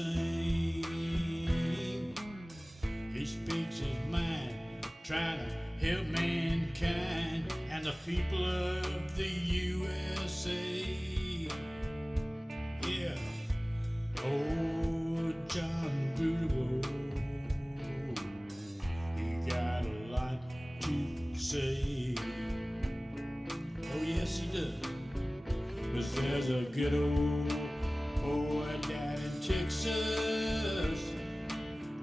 same. He speaks his mind, trying to help mankind and the people of the USA. Yeah. Oh, John Boudreaux, he got a lot to say. Oh, yes, he does. But there's a good old boy down in Texas,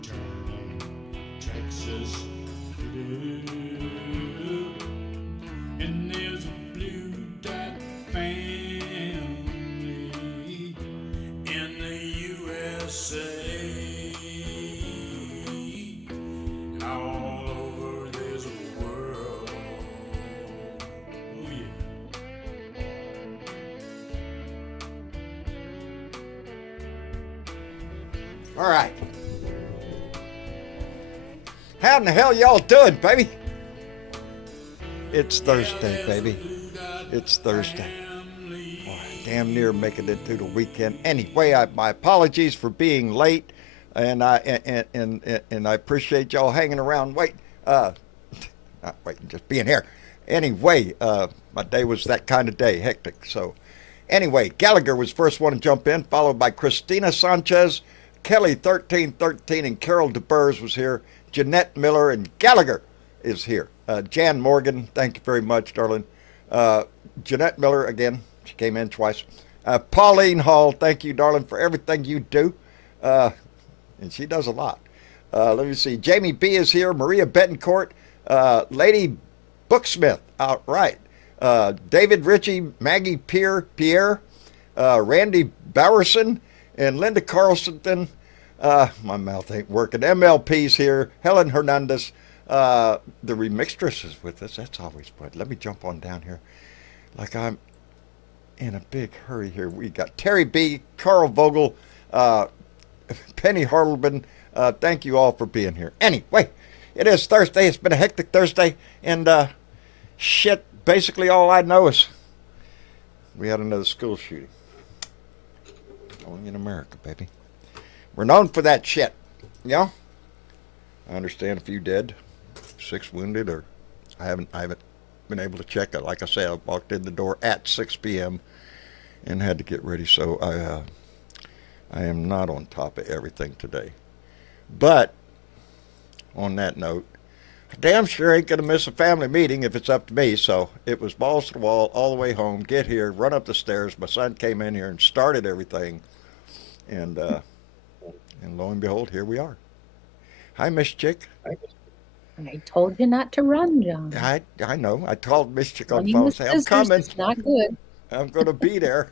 turning Texas blue. And there's a blue dot family in the USA. And all over this world. Oh, yeah. All right. How in the hell y'all doing, baby? It's Thursday, baby. It's Thursday. Boy, damn near making it through the weekend. Anyway, my apologies for being late, and I appreciate y'all hanging around. Not waiting, just being here. Anyway, my day was that kind of day, hectic. So, anyway, Gallagher was the first one to jump in, followed by Christina Sanchez, Kelly 1313, and Carol DeBurs was here. Jeanette Miller and Gallagher is here. Jan Morgan, thank you very much, darling. Jeanette Miller, again, she came in twice. Pauline Hall, thank you, darling, for everything you do. And she does a lot. Let me see. Jamie B is here. Maria Betancourt. Lady Booksmith, outright. David Ritchie, Maggie Pierre, Randy Bowerson, and Linda Carlson. My mouth ain't working. MLP's here. Helen Hernandez. The remixtress is with us. That's always fun. Let me jump on down here. Like I'm in a big hurry here. We got Terry B, Carl Vogel, Penny Hartleben. Thank you all for being here. Anyway, it is Thursday. It's been a hectic Thursday. And shit, basically all I know is we had another school shooting. Only in America, baby. We're known for that shit. You know? I understand a few dead, 6 wounded, or I haven't been able to check it. Like I said, I walked in the door at 6 p.m. and had to get ready, so I am not on top of everything today. But on that note, I damn sure ain't gonna miss a family meeting if it's up to me. So it was balls to the wall all the way home. Get here, run up the stairs. My son came in here and started everything, and lo and behold, here we are. Hi, Miss Chick. I told you not to run, John. I know. I called Miss Chick on the phone and said, I'm coming. It's not good. I'm going to be there.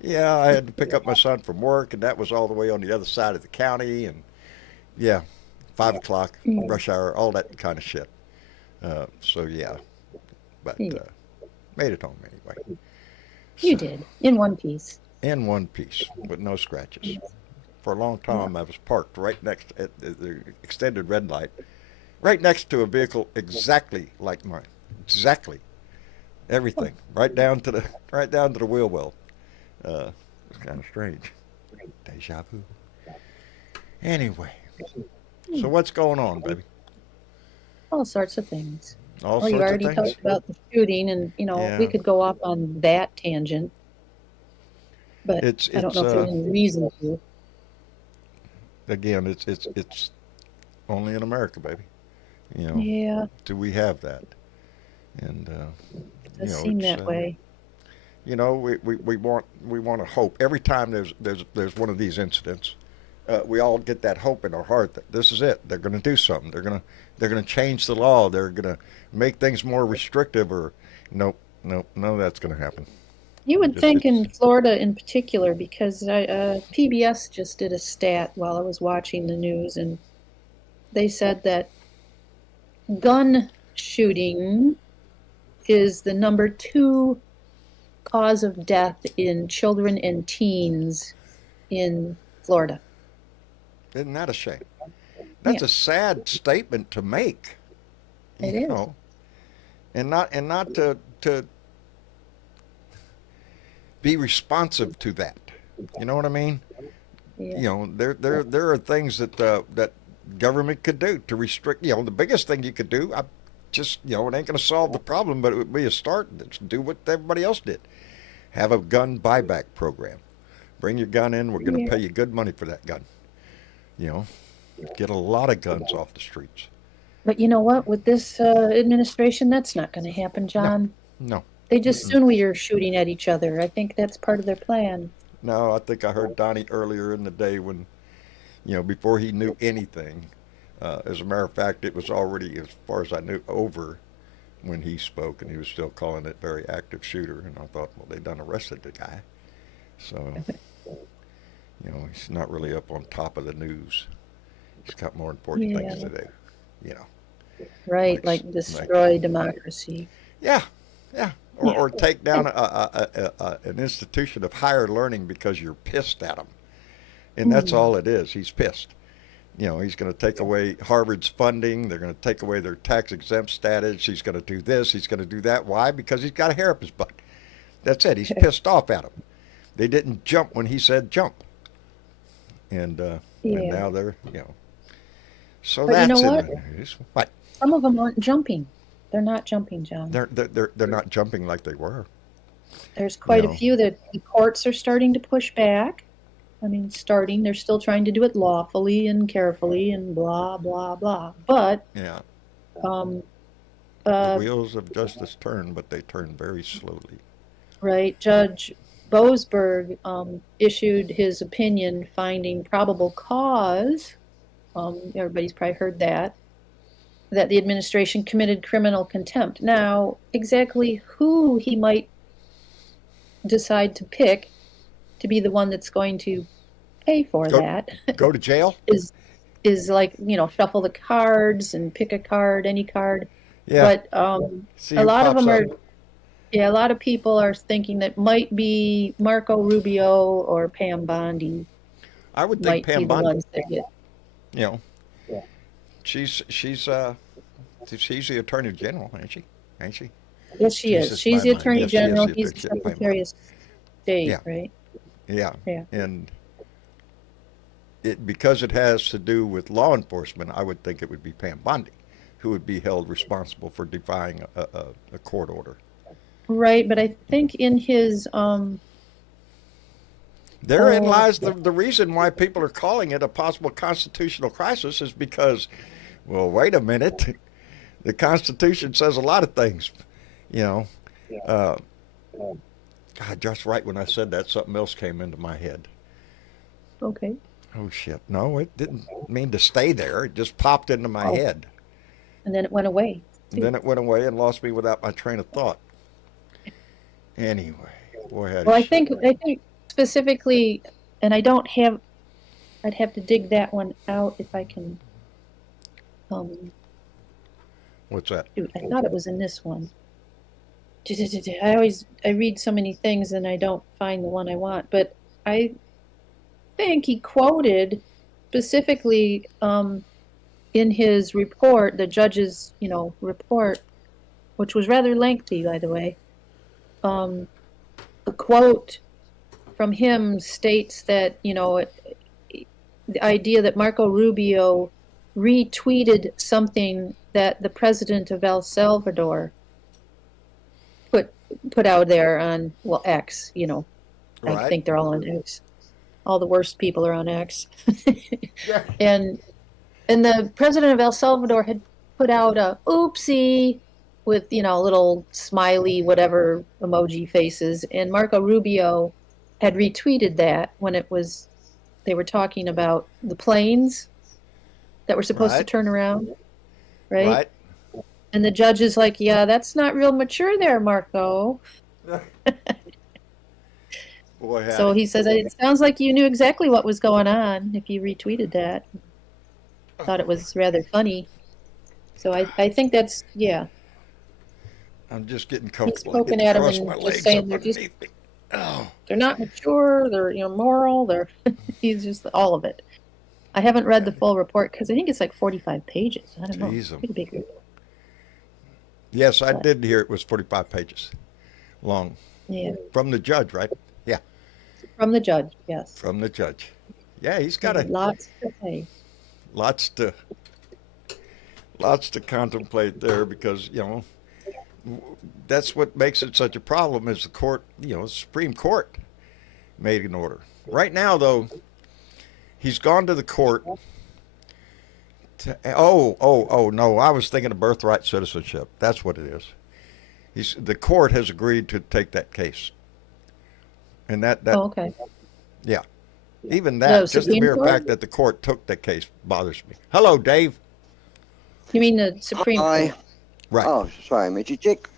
Yeah, I had to pick up my son from work, and that was all the way on the other side of the county. And, yeah, 5 o'clock, rush hour, all that kind of shit. So, yeah. But made it home anyway. You did, in one piece. In one piece, with no scratches. For a long time, I was parked right next at the extended red light, right next to a vehicle exactly like mine. Exactly, everything, right down to the wheel well. It's kind of strange. Deja vu. Anyway, so what's going on, baby? All sorts of things. All well, sorts you already of things. talked about the shooting, and Yeah. we could go off on that tangent, but I don't know if there's any reason to. Again, it's only in America, baby. You know. Yeah. Do we have that? And It does seem that way. You know, we want to hope every time there's one of these incidents. We all get that hope in our heart that this is it. They're going to do something. They're going to change the law. They're going to make things more restrictive. Or nope, none of that's going to happen. You would think in Florida in particular, because PBS just did a stat while I was watching the news, and they said that gun shooting is the number 2 cause of death in children and teens in Florida. Isn't that a shame? That's a sad statement to make. It is. Know? And not to be responsive to that. You know what I mean? Yeah. There are things that government could do to restrict. The biggest thing you could do, it ain't going to solve the problem, but it would be a start. Do what everybody else did. Have a gun buyback program. Bring your gun in. We're going to Yeah. pay you good money for that gun. Get a lot of guns off the streets. But you know what? With this administration, that's not going to happen, John. No. They just soon we are shooting at each other. I think that's part of their plan. No, I think I heard Donnie earlier in the day when, before he knew anything. As a matter of fact, it was already, as far as I knew, over when he spoke, and he was still calling it very active shooter. And I thought, well, they done arrested the guy. So, he's not really up on top of the news. He's got more important things to do, Right, like destroy democracy. Yeah, yeah. Or take down an institution of higher learning because you're pissed at him. And that's all it is. He's pissed. He's going to take away Harvard's funding. They're going to take away their tax exempt status. He's going to do this. He's going to do that. Why? Because he's got a hair up his butt. That's it. He's pissed off at them. They didn't jump when he said jump. And now they're, So But that's you know in the news. What? Some of them aren't jumping. They're not jumping, John. They're not jumping like they were. There's quite No. a few that the courts are starting to push back. I mean, they're still trying to do it lawfully and carefully and blah, blah, blah. But, Yeah. um, The wheels of justice turn, but they turn very slowly. right, Judge Boasberg issued his opinion finding probable cause, everybody's probably heard that the administration committed criminal contempt. Now, exactly who he might decide to pick to be the one that's going to pay for that Go to jail? is like, shuffle the cards and pick a card, any card. Yeah. But See a who lot of pops them up. are, a lot of people are thinking that might be Marco Rubio or Pam Bondi I would might think be Pam the Bondi. ones that get. Yeah. She's the Attorney General, ain't she? Yes, she is. Jesus, She's the my mind. Attorney Yes, she is General. the He's the Attorney General. Secretary of State, Yeah. right? Yeah. Yeah. And because it has to do with law enforcement, I would think it would be Pam Bondi who would be held responsible for defying a court order. Right, but I think in his Therein lies the reason why people are calling it a possible constitutional crisis is because, well, wait a minute. The Constitution says a lot of things, God, just right when I said that, something else came into my head. okay. Oh, shit. No, it didn't mean to stay there. It just popped into my head. And then it went away. And then it went away and lost me without my train of thought. Anyway, boy, Well, I think specifically, and I'd have to dig that one out if I can. What's that? Shoot, I thought it was in this one. I read so many things and I don't find the one I want, but I think he quoted specifically in his report, the judge's, report, which was rather lengthy, by the way. A quote from him states that, the idea that Marco Rubio retweeted something that the president of El Salvador put out there on, X, I Right. think they're all on X. All the worst people are on X. Yeah. And the president of El Salvador had put out a oopsie with, little smiley whatever emoji faces, and Marco Rubio had retweeted that when they were talking about the planes that were supposed to Right. turn around, right? Right? And the judge is like, yeah, that's not real mature there, Marco. Boy, So he says, it sounds like you knew exactly what was going on if you retweeted that. Thought it was rather funny. So I think that's, yeah. I'm just getting comfortable. poking I at get to 'em cross and my just legs saying up they're just- underneath me. Oh, They're not mature, they're, moral, they're, he's just all of it. I haven't read the full report because I think it's like 45 pages. I don't know. Jeez, Pretty big. yes, I did hear it was 45 pages long. Yeah. From the judge, right? Yeah, From the judge, yes. from the judge. Yeah, he's got Lots to pay. lots to lots to contemplate there because that's what makes it such a problem is the court, the Supreme Court made an order. Right now, though, he's gone to the court. No, I was thinking of birthright citizenship. That's what it is. The court has agreed to take that case, and Okay. yeah, even that, just the Supreme mere Court? fact that the court took the case bothers me. Hello, Dave. You mean the Supreme Hi. Court? Right. Oh, sorry, Mitchy Chick.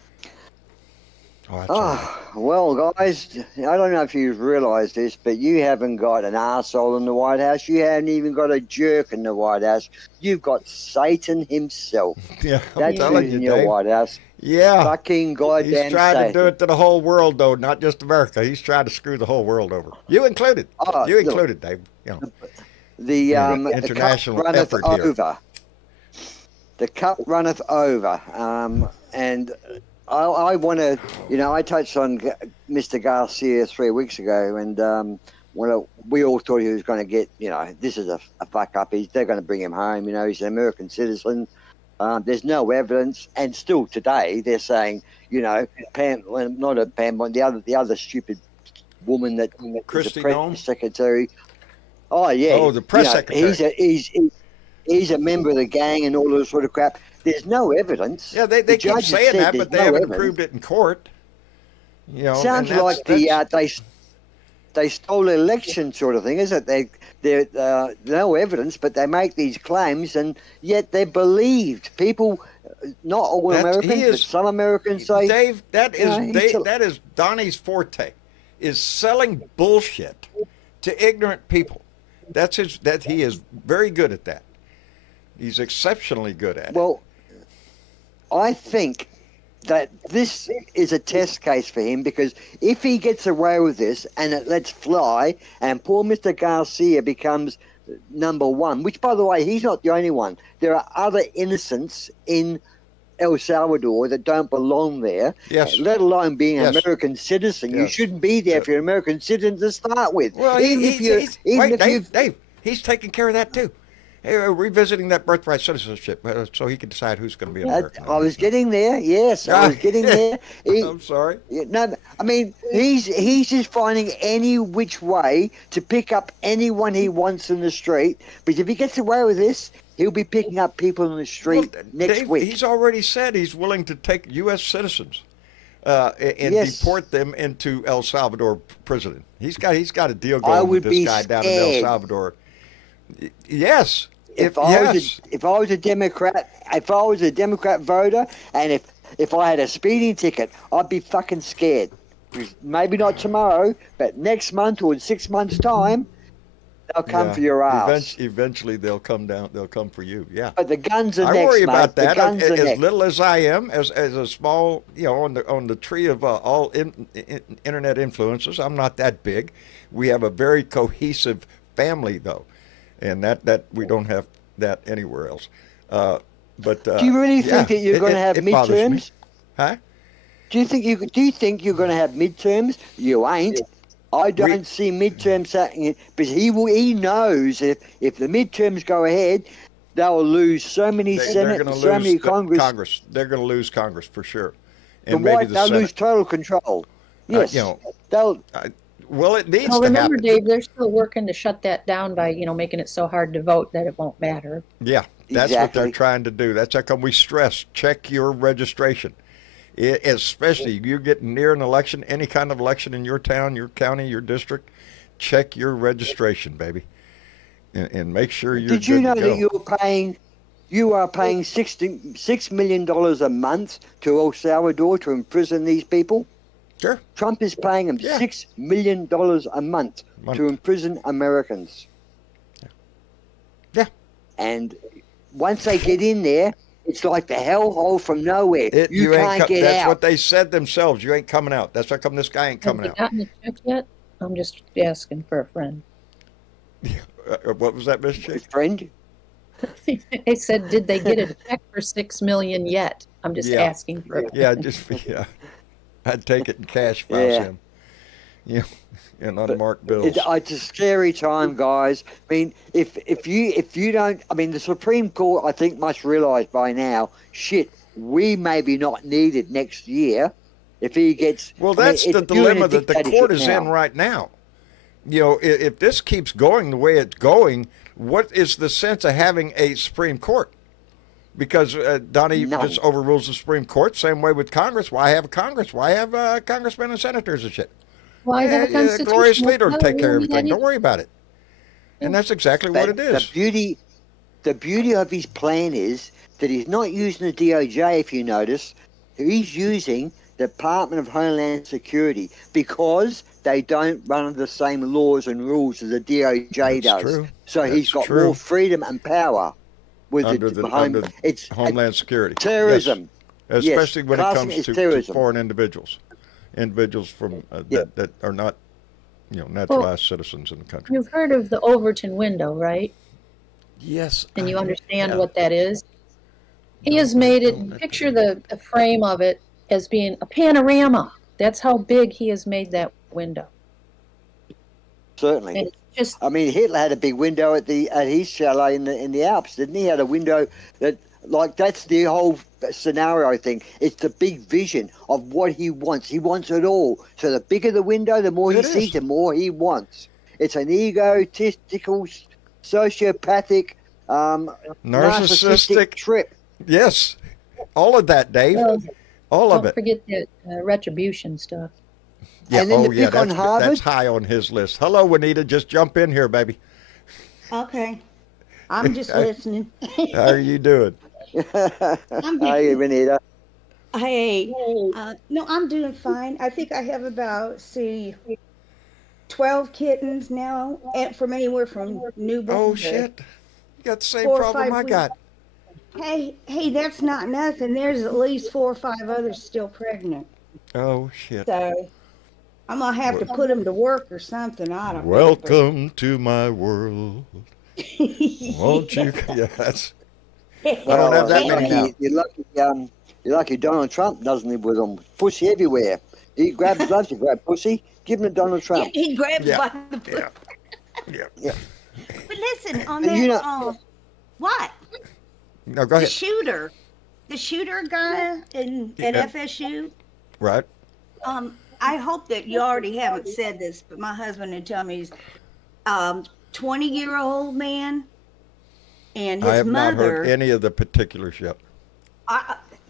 Oh, that's all right. Well, guys, I don't know if you've realised this, but you haven't got an arsehole in the White House. You haven't even got a jerk in the White House. You've got Satan himself. Yeah, I'm That's telling who's you, in your Dave. White House. Yeah, Fucking goddamn he's trying Satan. to do it to the whole world, though, not just America. He's trying to screw the whole world over. You included. Oh, You look. included, Dave. The international cup runneth effort here. over. The cup runneth over. And I want to, I touched on Mr. Garcia 3 weeks ago, and we all thought he was going to get, this is a fuck up. They're going to bring him home. He's an American citizen. There's no evidence, and still today they're saying, Pam, well, not a Pam, but the other stupid woman that was Christy the press Nome? secretary. Oh yeah. Oh, the press secretary. He's a member of the gang and all this sort of crap. There's no evidence. Yeah, they The keep judge has saying said that, there's but they no haven't evidence. proved it in court. Sounds and like they stole the election sort of thing, isn't it? There's no evidence, but they make these claims, and yet they're believed. People, not all Americans, but some Americans say. Dave, that is Donnie's forte, is selling bullshit to ignorant people. He is very good at that. He's exceptionally good at it. Well, I think that this is a test case for him, because if he gets away with this and it lets fly and poor Mr. Garcia becomes number one, which, by the way, he's not the only one. There are other innocents in El Salvador that don't belong there, Yes. let alone being an Yes. American citizen. You Yes. shouldn't be there if you're an American citizen to start with. Well, Dave, he's taking care of that too. Revisiting that birthright citizenship so he can decide who's going to be an American. I was getting there. Yes, I was getting there. I'm sorry. No, I mean he's just finding any which way to pick up anyone he wants in the street. But if he gets away with this, he'll be picking up people in the street next Dave, week. He's already said he's willing to take U.S. citizens and Yes. deport them into El Salvador prison. He's got a deal going with would this be guy down in El scared. Salvador. Yes. If I was a Democrat voter, and if I had a speeding ticket, I'd be fucking scared. Maybe not tomorrow, but next month or in 6 months' time, they'll come for your ass. Eventually, they'll come down. They'll come for you. Yeah. But the guns are I next, worry mate. about The that. guns are As next. little as I am, as a small, on the tree of all internet influences, I'm not that big. We have a very cohesive family, though, and that we don't have that anywhere else. But Do you really think that you're going to have it bothers me. midterms? Huh? Do you think you're going to have midterms? You ain't. I don't see midterms happening, but he knows if the midterms go ahead, they'll lose so many They're Senate, going to so lose many Congress. Congress. They're going to lose Congress for sure, The and maybe White, the they'll Senate. lose total control. Yes, Well, it needs Well, to remember, happen. Dave, they're still working to shut that down by, making it so hard to vote that it won't matter. Yeah, that's what they're Exactly. trying to do. That's how come we stress check your registration. Especially you're getting near an election, any kind of election in your town, your county, your district, check your registration, baby, and make sure you're Did you good know to go. that you are paying $6 million a month to El Salvador to imprison these people? Sure. Trump is paying them Yeah. $6 million a month to imprison Americans. Yeah. And once they get in there, it's like the hellhole from nowhere. You can't get That's out. what they said themselves. You ain't coming out. That's how come this guy ain't Have coming you out. gotten a check yet? I'm just asking for a friend. What was that, Miss Chick? Friend? I said, did they get a check for $6 million yet? I'm just Yeah. asking for a friend. Yeah, I'd take it in cash if I was Yeah. him. you know, in unmarked bills. It's a scary time, guys. I mean, if you don't, I mean, the Supreme Court, I think, must realise by now, shit, we may be not needed next year if he gets. Well, that's the if you're in a dilemma that the court dictatorship is now. in right now. You know, if this keeps going the way it's going, what is the sense of having a Supreme Court? Because Donnie None. just overrules the Supreme Court. Same way with Congress. Why have a Congress? Why have congressmen and senators and shit? Why have a The constitution? glorious leader will Why take care of would we everything. need Don't worry about it. And that's exactly what it is. The beauty of his plan is that he's not using the DOJ, if you notice. He's using the Department of Homeland Security because they don't run under the same laws and rules as the DOJ does. True. So he's got more freedom and power with under it's Homeland Security. Terrorism. Yes. Especially when it Classing comes is to terrorism. foreign individuals from that are not, naturalized citizens in the country. You've heard of the Overton window, right? Yes. And you understand what that is? He has made it, picture the frame of it as being a panorama. That's how big he has made that window. Certainly. And it's just, I mean, Hitler had a big window at his chalet in the Alps, didn't he? He had a window that, like, that's the whole scenario, I think. It's the big vision of what he wants. He wants it all. So the bigger the window, the more he sees, the more he wants. It's an egotistical, sociopathic, narcissistic trip. Yes. All of that, Dave. well, All of don't it. forget that retribution stuff. Yeah. And then the pick on That's Harvard. high on his list. Hello, Juanita. Just jump in here, baby. Okay. I'm just listening. How are you doing? Hey, Renita. Hey, no, I'm doing fine. I think I have about, 12 kittens now, and from anywhere from newborn Oh to shit! You got the same 4 or problem 5 I weeks. got. Hey, that's not nothing. There's at least 4 or 5 others still pregnant. Oh shit! So I'm gonna have to put them to work or something. I don't know. Welcome to my world. Won't you? Yeah, that's. I don't have that many now. You're lucky Donald Trump doesn't live with them. Pussy everywhere. He loves to grab pussy. Give him to Donald Trump. He grabs Yeah. by the pussy. Yeah. But listen, on And that, you know- what? No, go The ahead. shooter guy at FSU. Right. I hope that you already haven't said this, but my husband had told me he's 20-year-old man, and his I have mother. not heard any of the particulars yet.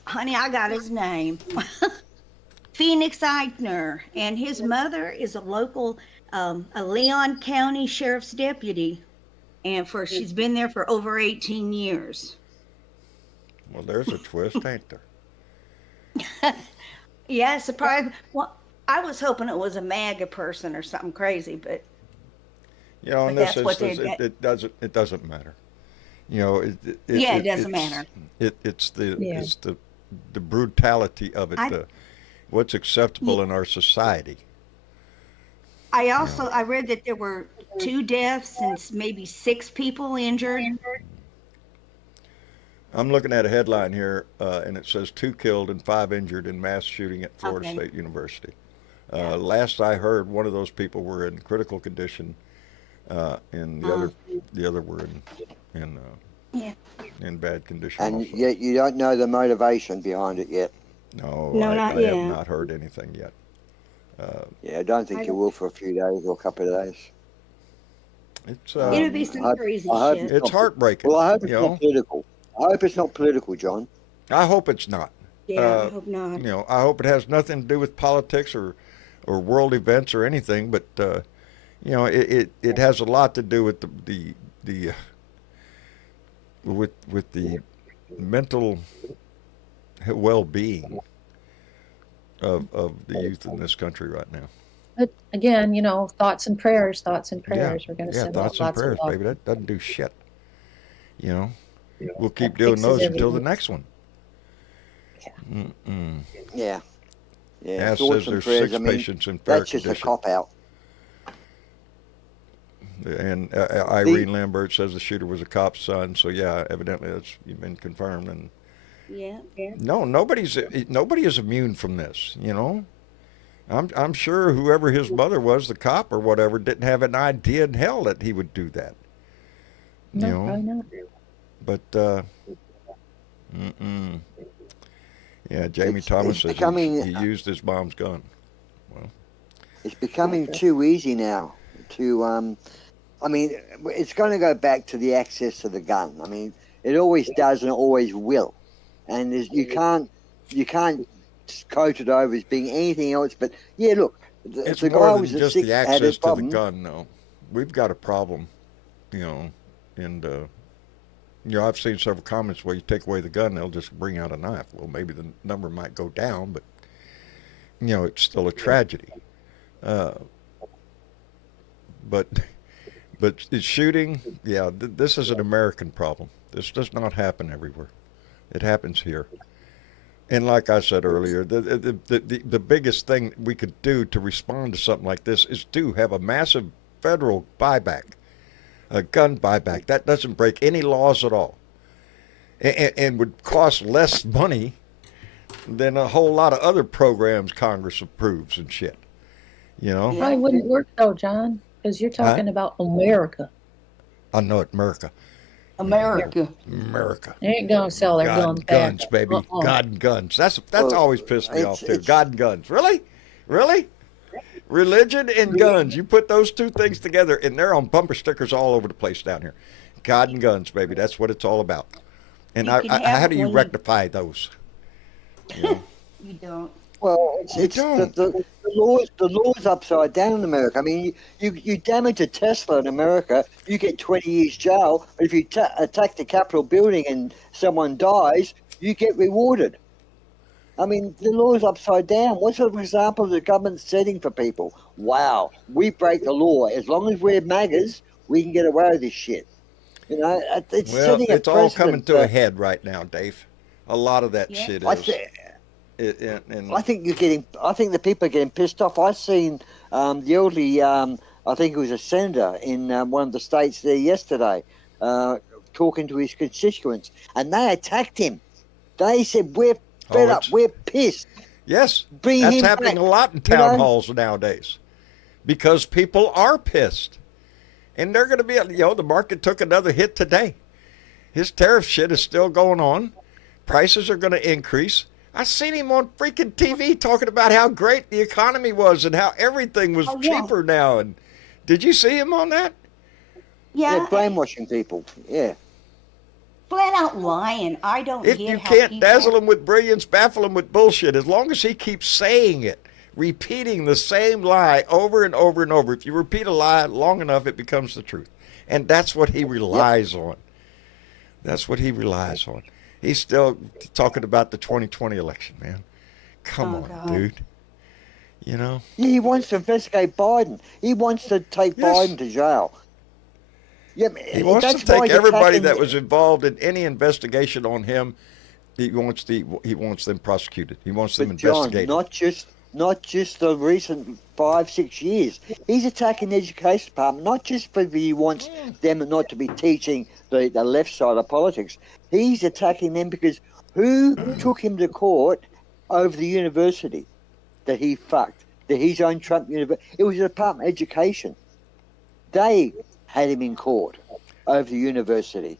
Honey, I got his name. Phoenix Eichner, and his mother is a local, a Leon County Sheriff's deputy, and she's been there for over 18 years. Well, there's a twist, ain't there? Yeah, surprise. Well, I was hoping it was a MAGA person or something crazy, but You know, in But this that's what instance, they it doesn't matter. You know, it it's- doesn't matter. It's Yeah. the brutality of it. What's acceptable in our society. I read that there were 2 deaths and maybe 6 people injured. I'm looking at a headline here, and it says 2 killed and 5 injured in mass shooting at Florida Okay. State University. Last I heard, one of those people were in critical condition, and the other were Yeah. in bad condition. And also. yet you don't know the motivation behind it yet. No, No, I not have yet. not heard anything yet. Yeah, I don't think you will for a few days or a couple of days. It's It'll be some crazy I hope shit. it's heartbreaking. Well, I hope it's you know? not political. I hope it's not political, John. I hope it's not. Yeah, I hope not. You know, I hope it has nothing to do with politics or world events or anything, but you know, it has a lot to do with with the mental well-being of the youth in this country right now. But again, thoughts and prayers. We're going to Yeah, send thoughts out and lots prayers, of love. baby. That doesn't do shit. You know, we'll keep That doing fixes those until the everything. next one. Yeah. Mm-mm. Yeah. Yeah. As thoughts says and there's prayers, 6 I mean, patients in fair that's just a condition. cop-out. And Irene Lambert says the shooter was a cop's son. So yeah, evidently that's been confirmed. And Yeah. no, nobody is immune from this. You know, I'm sure whoever his mother was, the cop or whatever, didn't have an idea in hell that he would do that. No, You know, probably not. but yeah, Jamie It's Thomas says becoming he used his mom's gun. Well, it's becoming too easy now to I mean, it's going to go back to the access to the gun. I mean, it always does and it always will, and you can't coat it over as being anything else. But yeah, look, it's the guy more was than a just sick the had access his to the problem. gun, though. We've got a problem, you know, and I've seen several comments where you take away the gun, they'll just bring out a knife. Well, maybe the number might go down, but it's still a tragedy. Uh, but it's shooting, yeah, this is an American problem. This does not happen everywhere. It happens here. And like I said earlier, the biggest thing we could do to respond to something like this is to have a massive federal buyback, a gun buyback. That doesn't break any laws at all, and would cost less money than a whole lot of other programs Congress approves and shit. Probably wouldn't work though, John, because you're talking about America. I know it, America. America. America. They ain't gonna sell their guns God back. and guns, baby. Uh-uh. God and guns. That's Well, always pissed me off too. it's God and guns. Really? Really? Religion and guns. You put those two things together, and they're on bumper stickers all over the place down here. God and guns, baby. That's what it's all about. And You can have how it do you when you- rectify those? You know? You don't. Well, You it's don't. the law's upside down in America. I mean, you damage a Tesla in America, you get 20 years jail. But if you attack the Capitol building and someone dies, you get rewarded. I mean, the law's upside down. What sort of example is the government setting for people? Wow, we break the law. As long as we're MAGAs, we can get away with this shit. It's Well, setting a it's all coming precedent. to a head right now, Dave. A lot of that Yeah. shit I, is. th- And I think I think the people are getting pissed off. I seen the elderly. I think it was a senator in one of the states there yesterday, talking to his constituents, and they attacked him. They said, "We're fed up. it's- We're pissed. yes, Bring that's him happening back." a lot in You town know? halls nowadays because people are pissed. And they're going to be, the market took another hit today. His tariff shit is still going on. Prices are going to increase. I seen him on freaking TV talking about how great the economy was and how everything was Oh, yeah. cheaper now. And did you see him on that? Yeah, Yeah, brainwashing people. Yeah. flat out lying. I don't If get you how can't people. dazzle him with brilliance, baffle him with bullshit, as long as he keeps saying it, repeating the same lie over and over and over. If you repeat a lie long enough, it becomes the truth. And that's what he relies on. That's what he relies on. He's still talking about the 2020 election, man. Come Oh, on, God. dude. Yeah, he wants to investigate Biden. He wants to take Yes. Biden to jail. Yeah, He wants that's to why take he's everybody attacking- that was involved in any investigation on him. He wants them prosecuted. He wants them But John, investigated. not just the recent 5-6 years. He's attacking the education department, not just because he wants them not to be teaching the left side of politics. He's attacking them because who took him to court over the university that he fucked, that his own Trump university? It was the Department of Education. They had him in court over the university,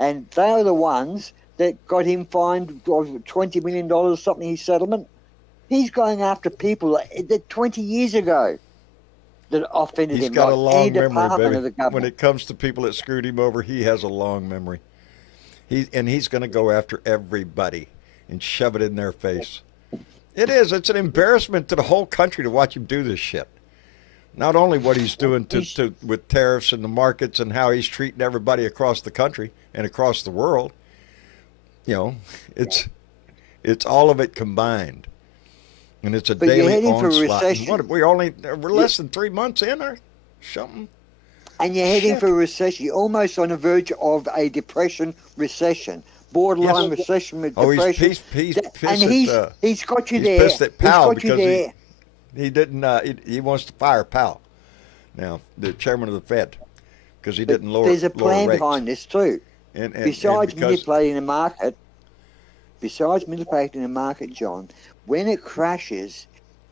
and they are the ones that got him fined $20 million, something, his settlement. He's going after people that 20 years ago that offended He's him. got a like any long memory, department of the baby. When government. it comes to people that screwed him over, he has a long memory. He's going to go after everybody and shove it in their face. It is. It's an embarrassment to the whole country to watch him do this shit. Not only what he's doing with tariffs and the markets and how he's treating everybody across the country and across the world. It's all of it combined. And it's a But you're daily heading for a onslaught. And recession. we're less than 3 months in or something. And you're heading Shit. for a recession. You're almost on the verge of a depression recession. Borderline Yes. recession with Oh, depression. he's pissed And he's got you he's there. pissed at Powell he's got you because there. he didn't. He wants to fire Powell now, the chairman of the Fed, because he But didn't lower. there's a lower plan rates. behind this too. And Besides because manipulating the market, John, when it crashes,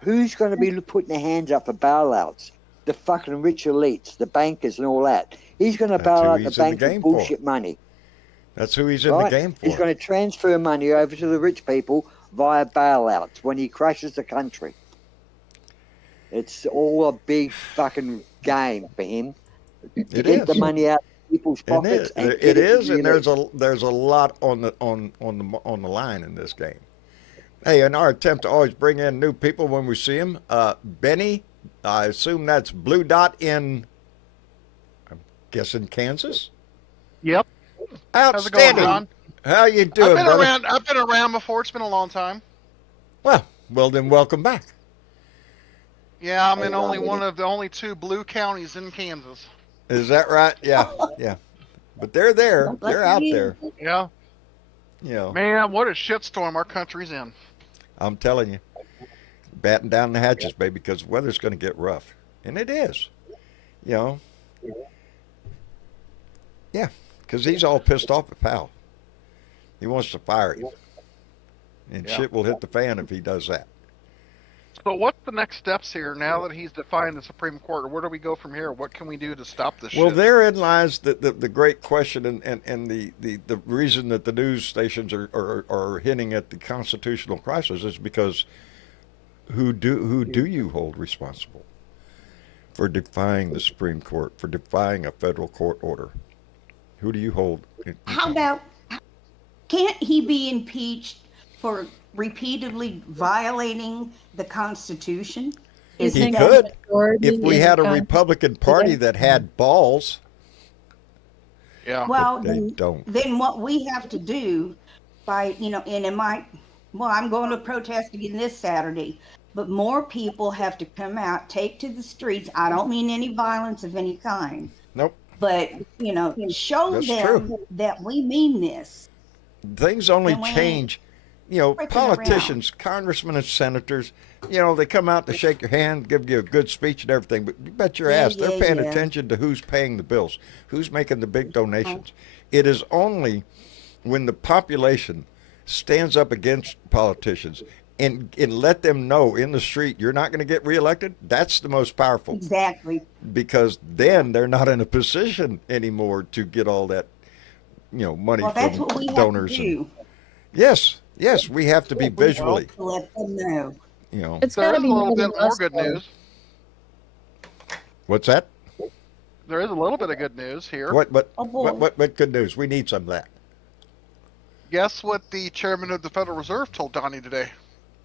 Who's going to be putting their hands up for bailouts? The fucking rich elites, the bankers and all that. He's going to That's bail who out the he's in the bank with game for. bullshit money. That's who he's in the Right? game for. He's going to transfer money over to the rich people via bailouts when he crashes the country. It's all a big fucking game for him. To It get the is. money out of people's And pockets. it get is, to and the there's a lot on the line in this game. Hey, in our attempt to always bring in new people when we see them, Benny, I assume that's Blue Dot in, I'm guessing Kansas. Yep. How's it going, Outstanding. John? How you doing, brother? I've been around before. It's been a long time. Well then, welcome back. Yeah, I'm Hey, in only Ron, one of the only 2 blue counties in Kansas. Is that right? Yeah, yeah. But they're there. Lucky They're out you. there. Yeah. You know, Man, what a shitstorm our country's in. I'm telling you, batten down the hatches, baby, because the weather's going to get rough, and it is. You know. Yeah, because he's all pissed off at Powell. He wants to fire him, and Yeah. shit will hit the fan if he does that. So what's the next steps here now that he's defying the Supreme Court? Or where do we go from here? What can we do to stop this Well, shit? therein lies the great question and the reason that the news stations are hinting at the constitutional crisis is because who do you hold responsible for defying the Supreme Court, for defying a federal court order? Who do you hold? How about, can't he be impeached for repeatedly violating the Constitution? You He think could, the majority if we in had a Congress- Republican Party that had balls. Yeah. Well, They don't. then what we have to do by, and it might, well, I'm going to protest again this Saturday, but more people have to come out, take to the streets. I don't mean any violence of any kind, Nope. but, show That's them true. that we mean this. Things only And we ain't change. breaking Politicians, congressmen, and senators, they come out to shake your hand, give you a good speech and everything, but you bet your Yeah, ass they're yeah, paying yeah. attention to who's paying the bills, who's making the big donations. It is only when the population stands up against politicians and let them know in the street you're not going to get reelected, that's the most powerful, Exactly. because then they're not in a position anymore to get all that, money Well, that's from what we have donors. to do. Yes, we have to be visually, To let them know. It's There got to is a be little more bit than more us, good though. news. What's that? There is a little bit of good news here. What Oh, boy. what good news? We need some of that. Guess what the chairman of the Federal Reserve told Donnie today?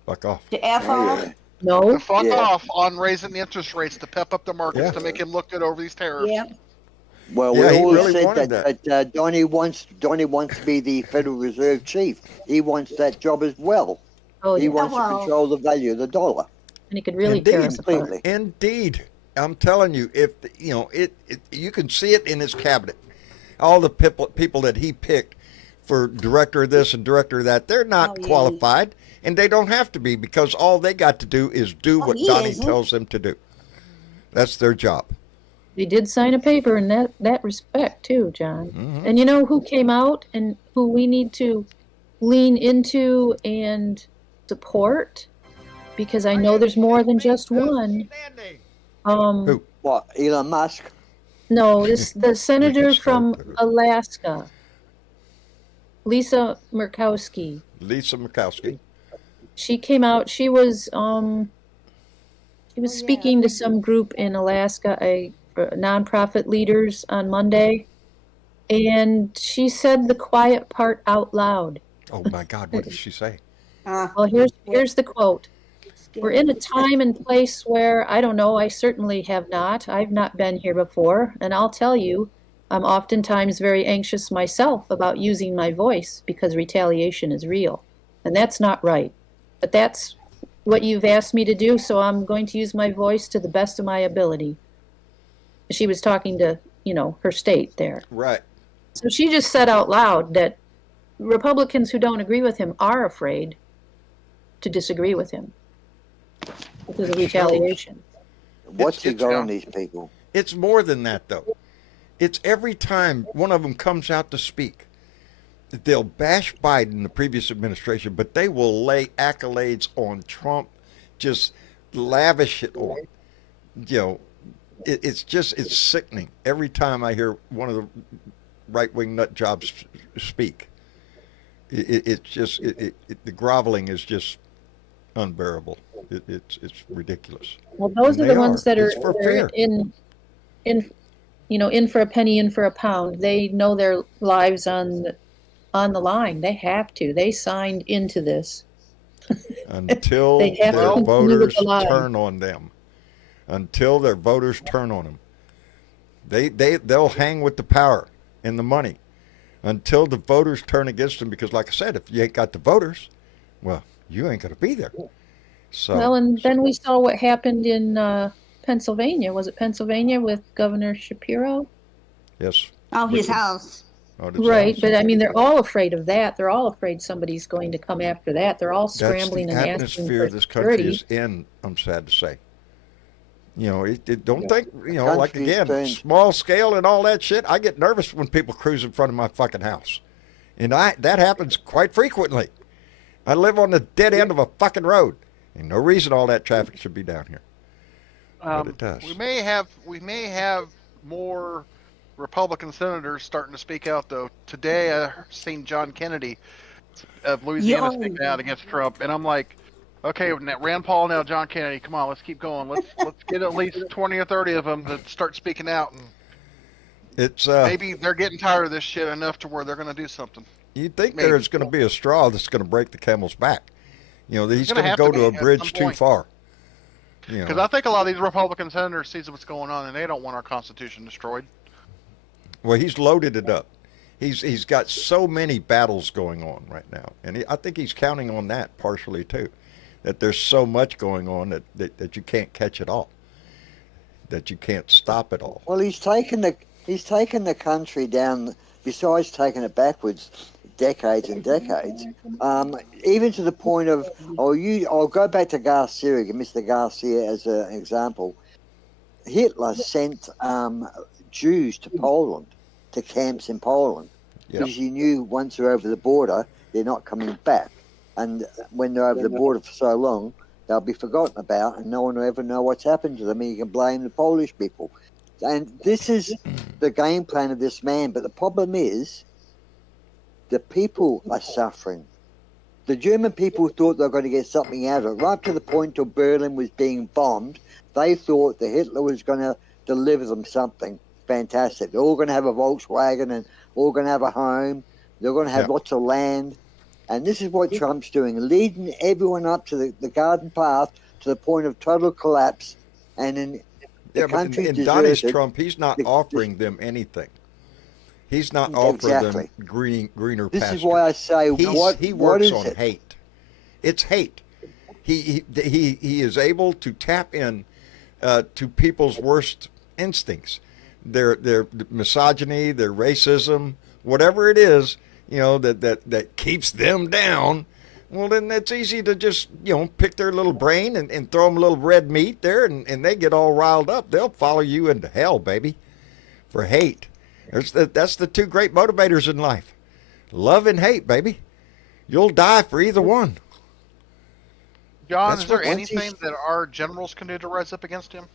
Fuck off. To F Oh, off. yeah. No, To fuck Yeah. off on raising the interest rates to pep up the markets Yeah. to make him look good over these tariffs. Yeah. Well, Yeah, we he always really said wanted that Donnie wants to be the Federal Reserve chief. He wants that job as well. oh He yeah, wants to well. control the value of the dollar and he could really tear Indeed. us apart. completely. Indeed, I'm telling you, if you can see it in his cabinet. All the people that he picked for director of this and director of that, they're not Oh, yeah. qualified, and they don't have to be, because all they got to do is do what he Donnie isn't. tells them to do. That's their job. He did sign a paper in that respect too, John. Mhm. And you know who came out and who we need to lean into and support? Because I know there's more than just one. Who? What, Elon Musk? No, the senator start from there. Alaska, Lisa Murkowski. Lisa Murkowski. She came out. She was speaking to some group in Alaska, nonprofit leaders on Monday, and she said the quiet part out loud. Oh my God, what did she say? Well, here's the quote. We're in a time and place where, I don't know, I certainly have not. I've not been here before, and I'll tell you, I'm oftentimes very anxious myself about using my voice because retaliation is real. And that's not right. But that's what you've asked me to do, so I'm going to use my voice to the best of my ability. She was talking to, her state there. Right. So she just said out loud that Republicans who don't agree with him are afraid to disagree with him because of retaliation. What's he it's- got on these people? It's more than that, though. It's every time one of them comes out to speak, they'll bash Biden, the previous administration, but they will lay accolades on Trump, just lavish it on. You know, it's sickening every time I hear one of the right-wing nut jobs speak. The groveling is just unbearable. It's ridiculous. Well, those And are they the ones that It's are for that fear. are in for a penny, in for a pound. They know their lives on the line. They have to. They signed into this. Until They have their to continue with voters the lie. turn on them. Until their voters turn on them. They'll hang with the power and the money until the voters turn against them, because like I said, if you ain't got the voters, well, you ain't going to be there. So Well, and then we saw what happened in Pennsylvania. Was it Pennsylvania with Governor Shapiro? yes. Oh, his Wicked. house. Oh, Right, but I mean, they're all afraid of that. They're all afraid somebody's going to come after that. They're all That's scrambling the and asking atmosphere for this country security. is in, I'm sad to say. You know, don't think, you know, Country's like again, turned- small scale and all that shit. I get nervous when people cruise in front of my fucking house. And that happens quite frequently. I live on the dead end of a fucking road. Ain't no reason all that traffic should be down here. But it does. We may have more Republican senators starting to speak out, though. Today, I seen John Kennedy of Louisiana Yo. speaking out against Trump, and I'm like, okay, Rand Paul, now John Kennedy, come on, let's keep going. Let's get at least 20 or 30 of them to start speaking out, and It's maybe they're getting tired of this shit enough to where they're going to do something. you'd think maybe. there's going to be a straw that's going to break the camel's back. You know, he's gonna going to have go to to be a at bridge some too point. far. You Because know. I think a lot of these Republican senators sees what's going on, and they don't want our Constitution destroyed. Well, he's loaded it up. He's got so many battles going on right now, and I think he's counting on that partially too. That there's so much going on that you can't catch it all, that you can't stop it all. Well, he's taken the country down. Besides taking it backwards, decades and decades, even to the point of I'll go back to Garcia, Mr. Garcia as an example. Hitler sent Jews to Poland, to camps in Poland, Yeah. because he knew once they're over the border, they're not coming back. And when they're over the border for so long, they'll be forgotten about, and no one will ever know what's happened to them, and you can blame the Polish people. And this is the game plan of this man. But the problem is, the people are suffering. The German people thought they were going to get something out of it, right to the point till Berlin was being bombed. They thought that Hitler was going to deliver them something fantastic. They're all going to have a Volkswagen, and all going to have a home. They're going to have lots of land. And this is what Trump's doing, leading everyone up to the garden path to the point of total collapse. And in the country in Donnie's deserted. Trump, he's not offering them anything. He's not offering Exactly. them greener This pastures. is why I say, he what works is on it? hate. It's hate. He is able to tap in to people's worst instincts, their misogyny, their racism, whatever it is, you know, that keeps them down. Well, then that's easy to just, you know, pick their little brain and throw them a little red meat there, and they get all riled up. They'll follow you into hell, baby, for hate. That's the two great motivators in life. Love and hate, baby. You'll die for either one. John, That's is there what- anything that our generals can do to rise up against him?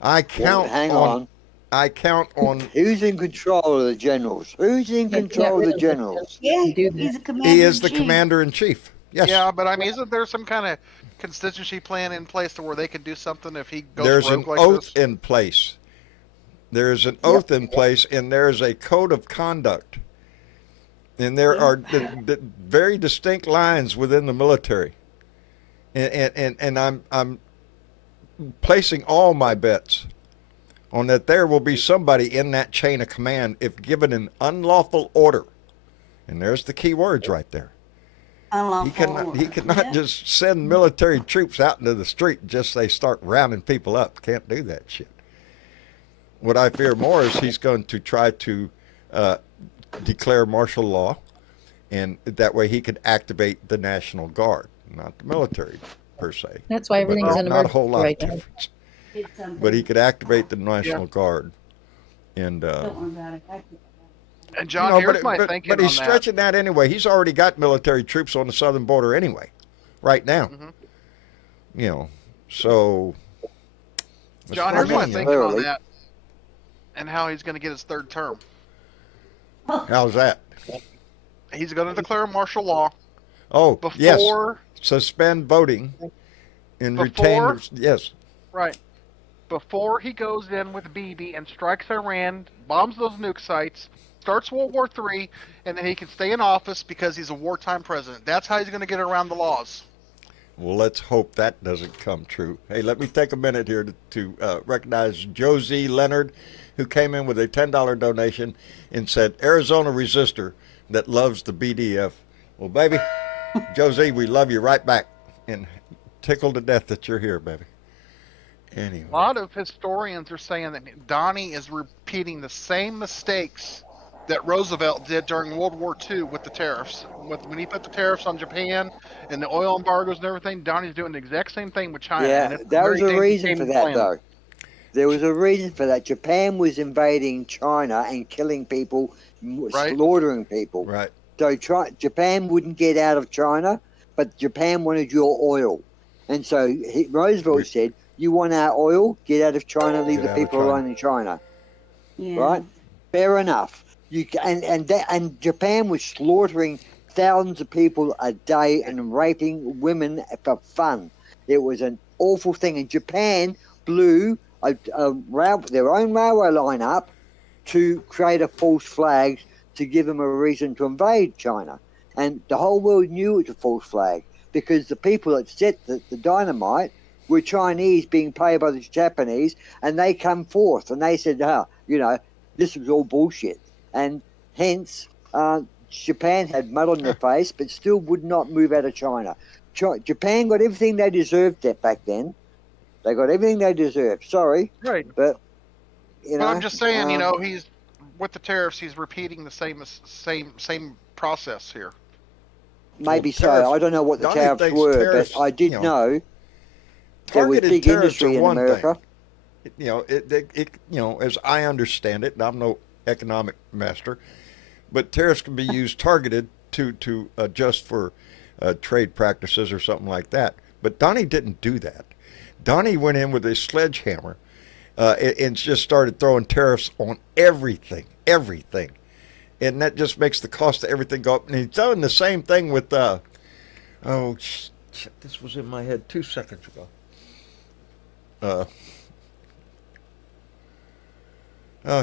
I count Hang on. on. I count on. Who's in control of the generals? Who's in control of the generals? Yeah, do that. he's a commander. He is the in chief. commander in chief. Yes. Yeah, but I mean, isn't there some kind of contingency plan in place to where they could do something if he goes There's rogue an like oath this? in place. There's an oath in place, and there's a code of conduct. And there are the very distinct lines within the military. And I'm placing all my bets on that there will be somebody in that chain of command if given an unlawful order. And there's the key words right there. He cannot just send military troops out into the street and just say start rounding people up. Can't do that shit. What I fear more is he's going to try to declare martial law, and that way he could activate the National Guard, not the military per se. That's why everything's But an not a whole lot emergency of right now. difference. But he could activate the National Guard, and And John, you know, here's my thinking but he's on stretching that anyway. He's already got military troops on the southern border anyway, right now. Mhm. You know, So, John, Mr. here's my Minion, thinking on Early. that, and how he's going to get his third term. how's that? He's going to declare martial law Oh, yes. before, Suspend voting and Before- retain. Yes. right, before he goes in with BB and strikes Iran, bombs those nuke sites, starts World War III, and then he can stay in office because he's a wartime president. That's how he's going to get around the laws. Well, let's hope that doesn't come true. Hey, let me take a minute here to recognize Josie Leonard, who came in with a $10 donation and said, Arizona resistor that loves the BDF. Well, baby, Josie, we love you right back. And tickled to death that you're here, baby. Anyway. A lot of historians are saying that Donnie is repeating the same mistakes that Roosevelt did during World War II with the tariffs. When he put the tariffs on Japan and the oil embargoes and everything, Donnie's doing the exact same thing with China. and Yeah, it's there was very a reason dangerous for that, plan. though. There was a reason for that. Japan was invading China and killing people, Right. slaughtering people. Right. So Japan wouldn't get out of China, but Japan wanted your oil. And so Roosevelt said, you want our oil? Get out of China, leave Get the out of people China. alone in China. Yeah. Right? Fair enough. And Japan was slaughtering thousands of people a day and raping women for fun. It was an awful thing. And Japan blew their own railway line up to create a false flag to give them a reason to invade China. And the whole world knew it was a false flag because the people that set the dynamite were Chinese being paid by the Japanese, and they come forth and they said, this was all bullshit. And hence, Japan had mud on their face, but still would not move out of China. Japan got everything they deserved back then. They got everything they deserved. Sorry, Right. but But I'm just saying, he's with the tariffs, he's repeating the same process here. maybe Well, so. tariffs- I don't know what the Donnie tariffs thinks were, tariffs, but I did know, know there was targeted big tariffs industry are in one America. thing. As I understand it, and I'm no economic master, but tariffs can be used targeted to adjust for trade practices or something like that. But Donnie didn't do that. Donnie went in with a sledgehammer and just started throwing tariffs on everything. And that just makes the cost of everything go up. And he's doing the same thing with, shit, this was in my head 2 seconds ago.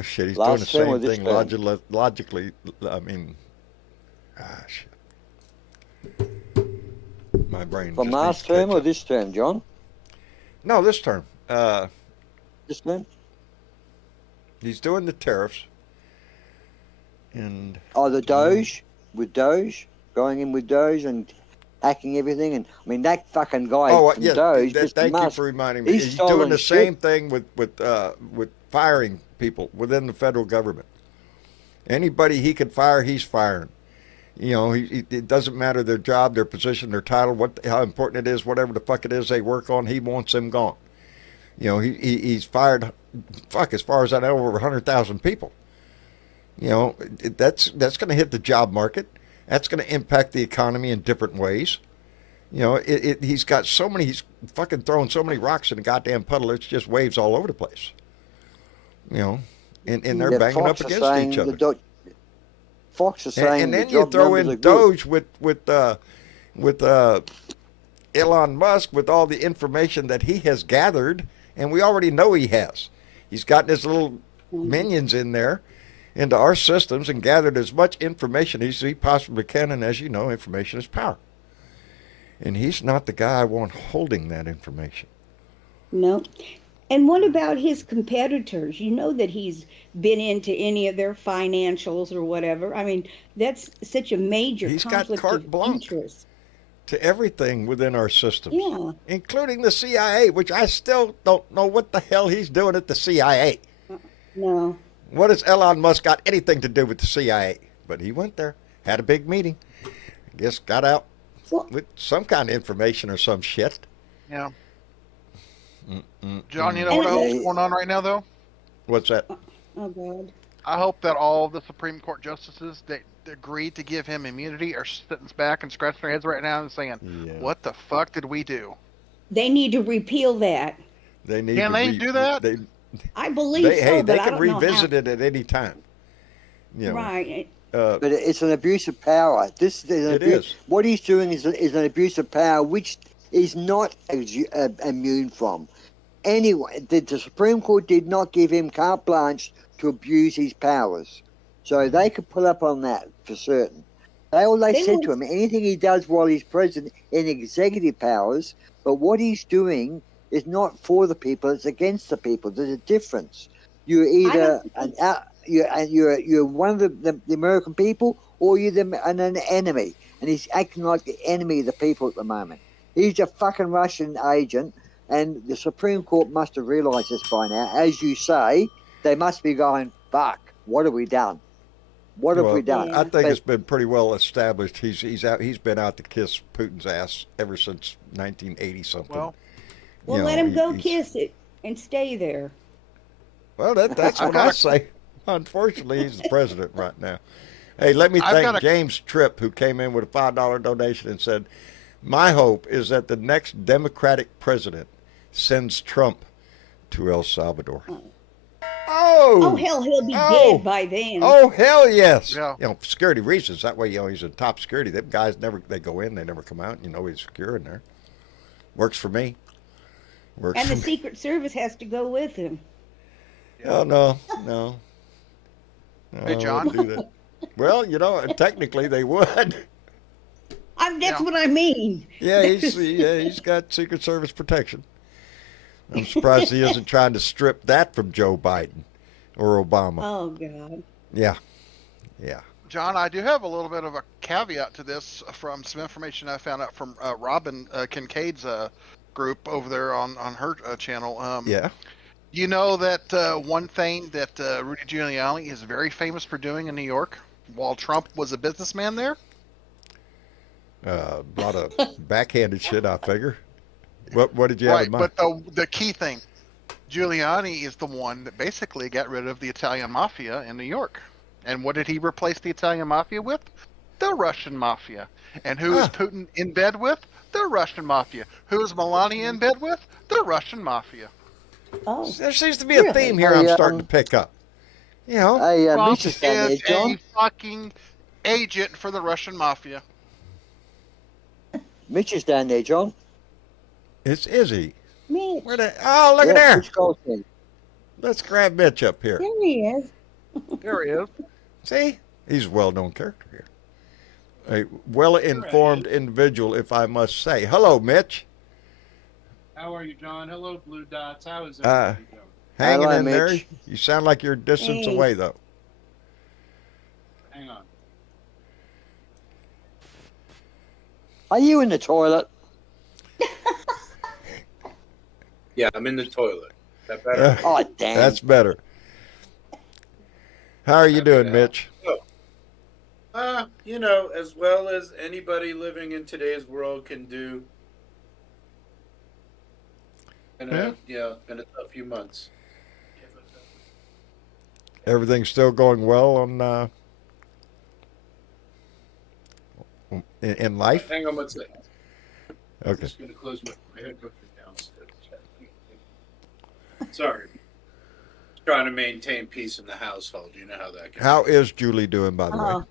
Shit, he's Last doing term or the this same term? thing logically. I mean, shit. My brain From just last needs to term catch or up. this term, John? No, this term. This term? He's doing the tariffs. And Oh, the DOGE? With DOGE? Going in with DOGE and hacking everything? And I mean, that fucking guy from DOGE, Mr. thank you Musk, for reminding me. he's He's doing stolen the shit. same thing with firing people within the federal government. Anybody he could fire, he's firing. It doesn't matter their job, their position, their title, how important it is, whatever the fuck it is they work on, he wants them gone. He's fired, as far as I know, over 100,000 people. That's going to hit the job market. That's going to impact the economy in different ways. He's got so many, he's fucking throwing so many rocks in a goddamn puddle, it's just waves all over the place. And they're Yeah, banging Fox up is against saying each other. Fox is saying And the then you job throw numbers in are good. DOGE with Elon Musk with all the information that he has gathered, and we already know he has. He's gotten his little minions in there into our systems and gathered as much information as he possibly can, and as you know, information is power. And he's not the guy I want holding that information. No. And what about his competitors? You know that he's been into any of their financials or whatever. I mean, that's such a major He's got conflict carte of blanche interest. to everything within our systems, Yeah. including the CIA, which I still don't know what the hell he's doing at the CIA. No. What has Elon Musk got anything to do with the CIA? But he went there, had a big meeting, I guess got out Well, with some kind of information or some shit. Yeah. John, you know what I hope's going on right now, though? What's that? oh God. I hope that all of the Supreme Court justices that agreed to give him immunity are sitting back and scratching their heads right now and saying, Yeah. "What the fuck did we do?" They need to repeal that. They need Can to they do that? I believe so, Hey, but they I can don't know how. revisit it at any time. You know, Right. uh, But it's an abuse of power. This is an It abuse. is. What he's doing is an abuse of power, which is not immune from. Anyway, the Supreme Court did not give him carte blanche to abuse his powers, so they could pull up on that for certain. All they They said to will- him, anything he does while he's president in executive powers, but what he's doing is not for the people; it's against the people. There's a difference. You're either you're one of the American people, or you're an enemy, and he's acting like the enemy of the people at the moment. He's a fucking Russian agent, and the Supreme Court must have realised this by now. As you say, they must be going, fuck, what have we done? What have we done? I think But- it's been pretty well established. He's been out to kiss Putin's ass ever since 1980 something. Well, Well, You let know, him go he's- kiss it and stay there. Well, that's what I say. Unfortunately, he's the president right now. Hey, let me I've thank got a- James Tripp, who came in with a $5 donation and said, "My hope is that the next Democratic president sends Trump to El Salvador." Oh, hell, he'll be dead by then. Oh, hell yes. Yeah. You know, for security reasons. That way, he's in top security. Them guys they go in, they never come out. You know, he's secure in there. Works for me. Works And for the me. Secret Service has to go with him. Oh, no. Hey, I John. wouldn't do that. Well, technically they would. That's Yeah. what I mean. Yeah, he's got Secret Service protection. I'm surprised he isn't trying to strip that from Joe Biden or Obama. Oh, God. Yeah. John, I do have a little bit of a caveat to this from some information I found out from Robin Kincaid's group over there on her channel. Yeah. You know that one thing that Rudy Giuliani is very famous for doing in New York while Trump was a businessman there? A lot of backhanded shit, I figure. What did you have in mind? But the key thing, Giuliani is the one that basically got rid of the Italian mafia in New York. And what did he replace the Italian mafia with? The Russian mafia. And who is Putin in bed with? The Russian mafia. Who is Melania in bed with? The Russian mafia. Oh, There seems to be a theme here I'm starting to pick up. You know, Hey, Trump Mitch is down there, is John. a fucking agent for the Russian mafia. Mitch is down there, John. it's Izzy. Mitch. Look at there. Mitch Goldstein. Let's grab Mitch up here. There he is. There he is. See? He's a well-known character here. A well-informed individual, if I must say. Hello, Mitch. How are you, John? Hello, Blue Dots. How is Uh, everybody doing? Hanging Hello, in there. Mitch. You sound like you're distance Hey. away, though. Hang on. Are you in the toilet? Yeah, I'm in the toilet. That better? Oh, damn. That's better. How are you doing, Mitch? As well as anybody living in today's world can do. And been a tough few months. Everything's still going well on in life? Hang on one second. I'm Okay. just going to close my headphones downstairs. Sorry. Trying to maintain peace in the household. You know how that goes. How is Julie doing, by the way? Oh,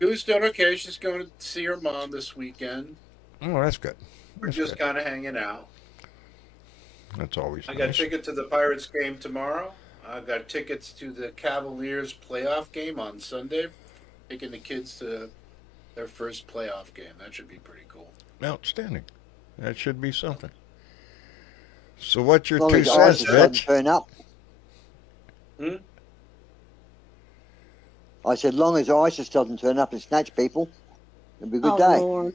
Julie's doing okay. She's going to see her mom this weekend. Oh, that's good. We're That's just good. kind of hanging out. That's always I got nice. tickets to the Pirates game tomorrow. I got tickets to the Cavaliers playoff game on Sunday. Taking the kids to their first playoff game. That should be pretty cool. Outstanding. That should be something. So what's your As long two as cents, ISIS doesn't Mitch? turn up. Hmm? I said, long as ISIS doesn't turn up and snatch people, it'll be a good oh day. Lord.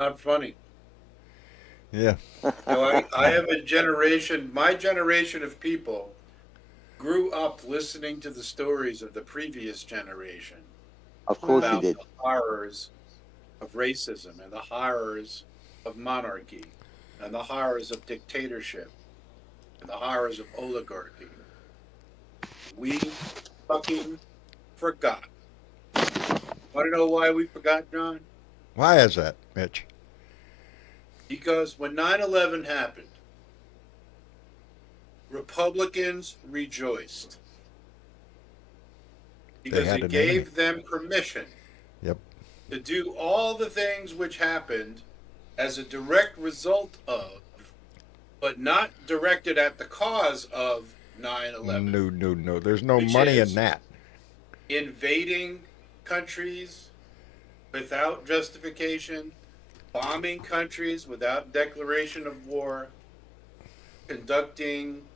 Not funny. Yeah. I have a generation, my generation of people grew up listening to the stories of the previous generation Of course he about did. the horrors of racism and the horrors of monarchy and the horrors of dictatorship and the horrors of oligarchy. We fucking forgot. Want to know why we forgot, John? Why is that, Mitch? Because when 9/11 happened, Republicans rejoiced because had it an gave them permission Yep. to do all the things which happened as a direct result of, but not directed at the cause of 9/11. No. There's no Which money in is- that. Invading countries without justification, bombing countries without declaration of war, conducting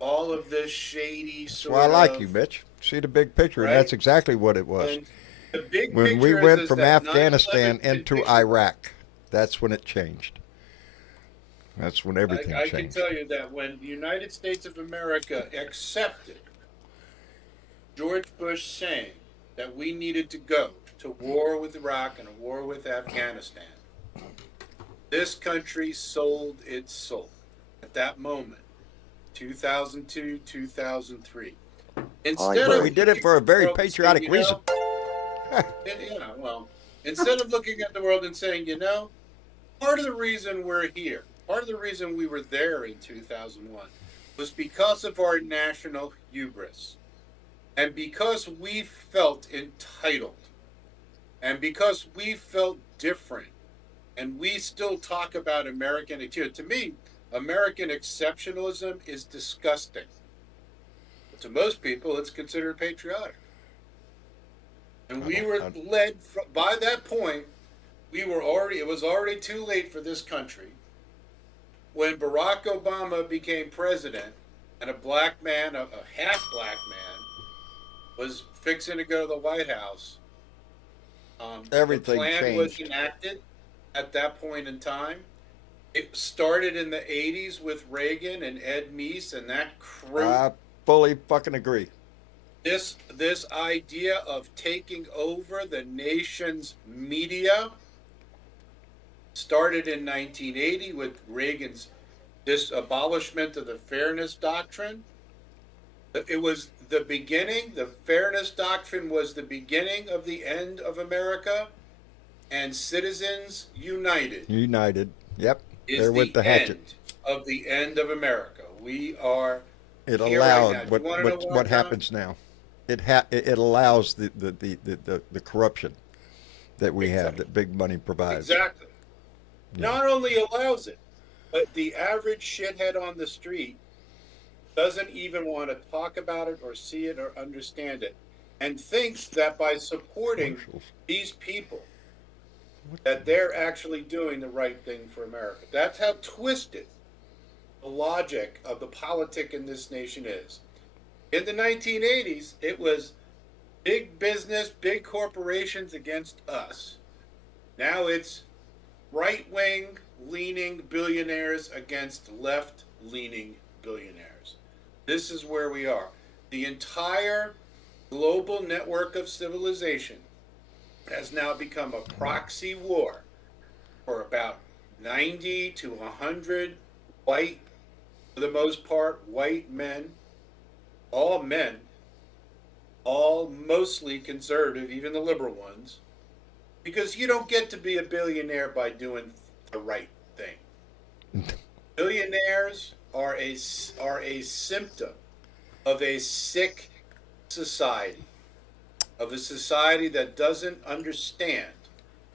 all of this shady That's sort why I like of, you, Mitch. See the big picture, and Right? that's exactly what it was. And the big When we picture went is from that Afghanistan 9/11 into conviction- Iraq, that's when it changed. That's when everything I can changed. tell you that when the United States of America accepted George Bush saying that we needed to go to war with Iraq and a war with Afghanistan, this country sold its soul at that moment, 2002, 2003. Instead But of we did it for a very looking at the world and patriotic saying, reason. yeah, well, instead of looking at the world and saying, part of the reason we're here, part of the reason we were there in 2001 was because of our national hubris. And because we felt entitled. And because we felt different. And we still talk about American, to me, American exceptionalism is disgusting. But to most people, it's considered patriotic. And we were led, by that point, it was already too late for this country. When Barack Obama became president and a black man, a half black man, was fixing to go to the White House, Everything the plan was changed. enacted at that point in time. It started in the 80s with Reagan and Ed Meese and that crew. I fully fucking agree. This idea of taking over the nation's media started in 1980 with Reagan's abolishment of the Fairness Doctrine. It was the beginning. The Fairness Doctrine was the beginning of the end of America, and Citizens United. Yep. Is There with the hatchet. end of the end of America. We are. It here allowed right now. Do you wanna know why, what John? happens now. It allows the corruption that we have, that big money provides. Exactly. Yeah. Not only allows it, but the average shithead on the street doesn't even want to talk about it or see it or understand it, and thinks that by supporting Commercials. these people, that they're actually doing the right thing for America. That's how twisted the logic of the politic in this nation is. In the 1980s, it was big business, big corporations against us. Now it's right-wing leaning billionaires against left-leaning billionaires. This is where we are. The entire global network of civilization has now become a proxy war for about 90 to 100 white, for the most part, white men, all mostly conservative, even the liberal ones, because you don't get to be a billionaire by doing the right thing. Billionaires are a symptom of a sick society, of a society that doesn't understand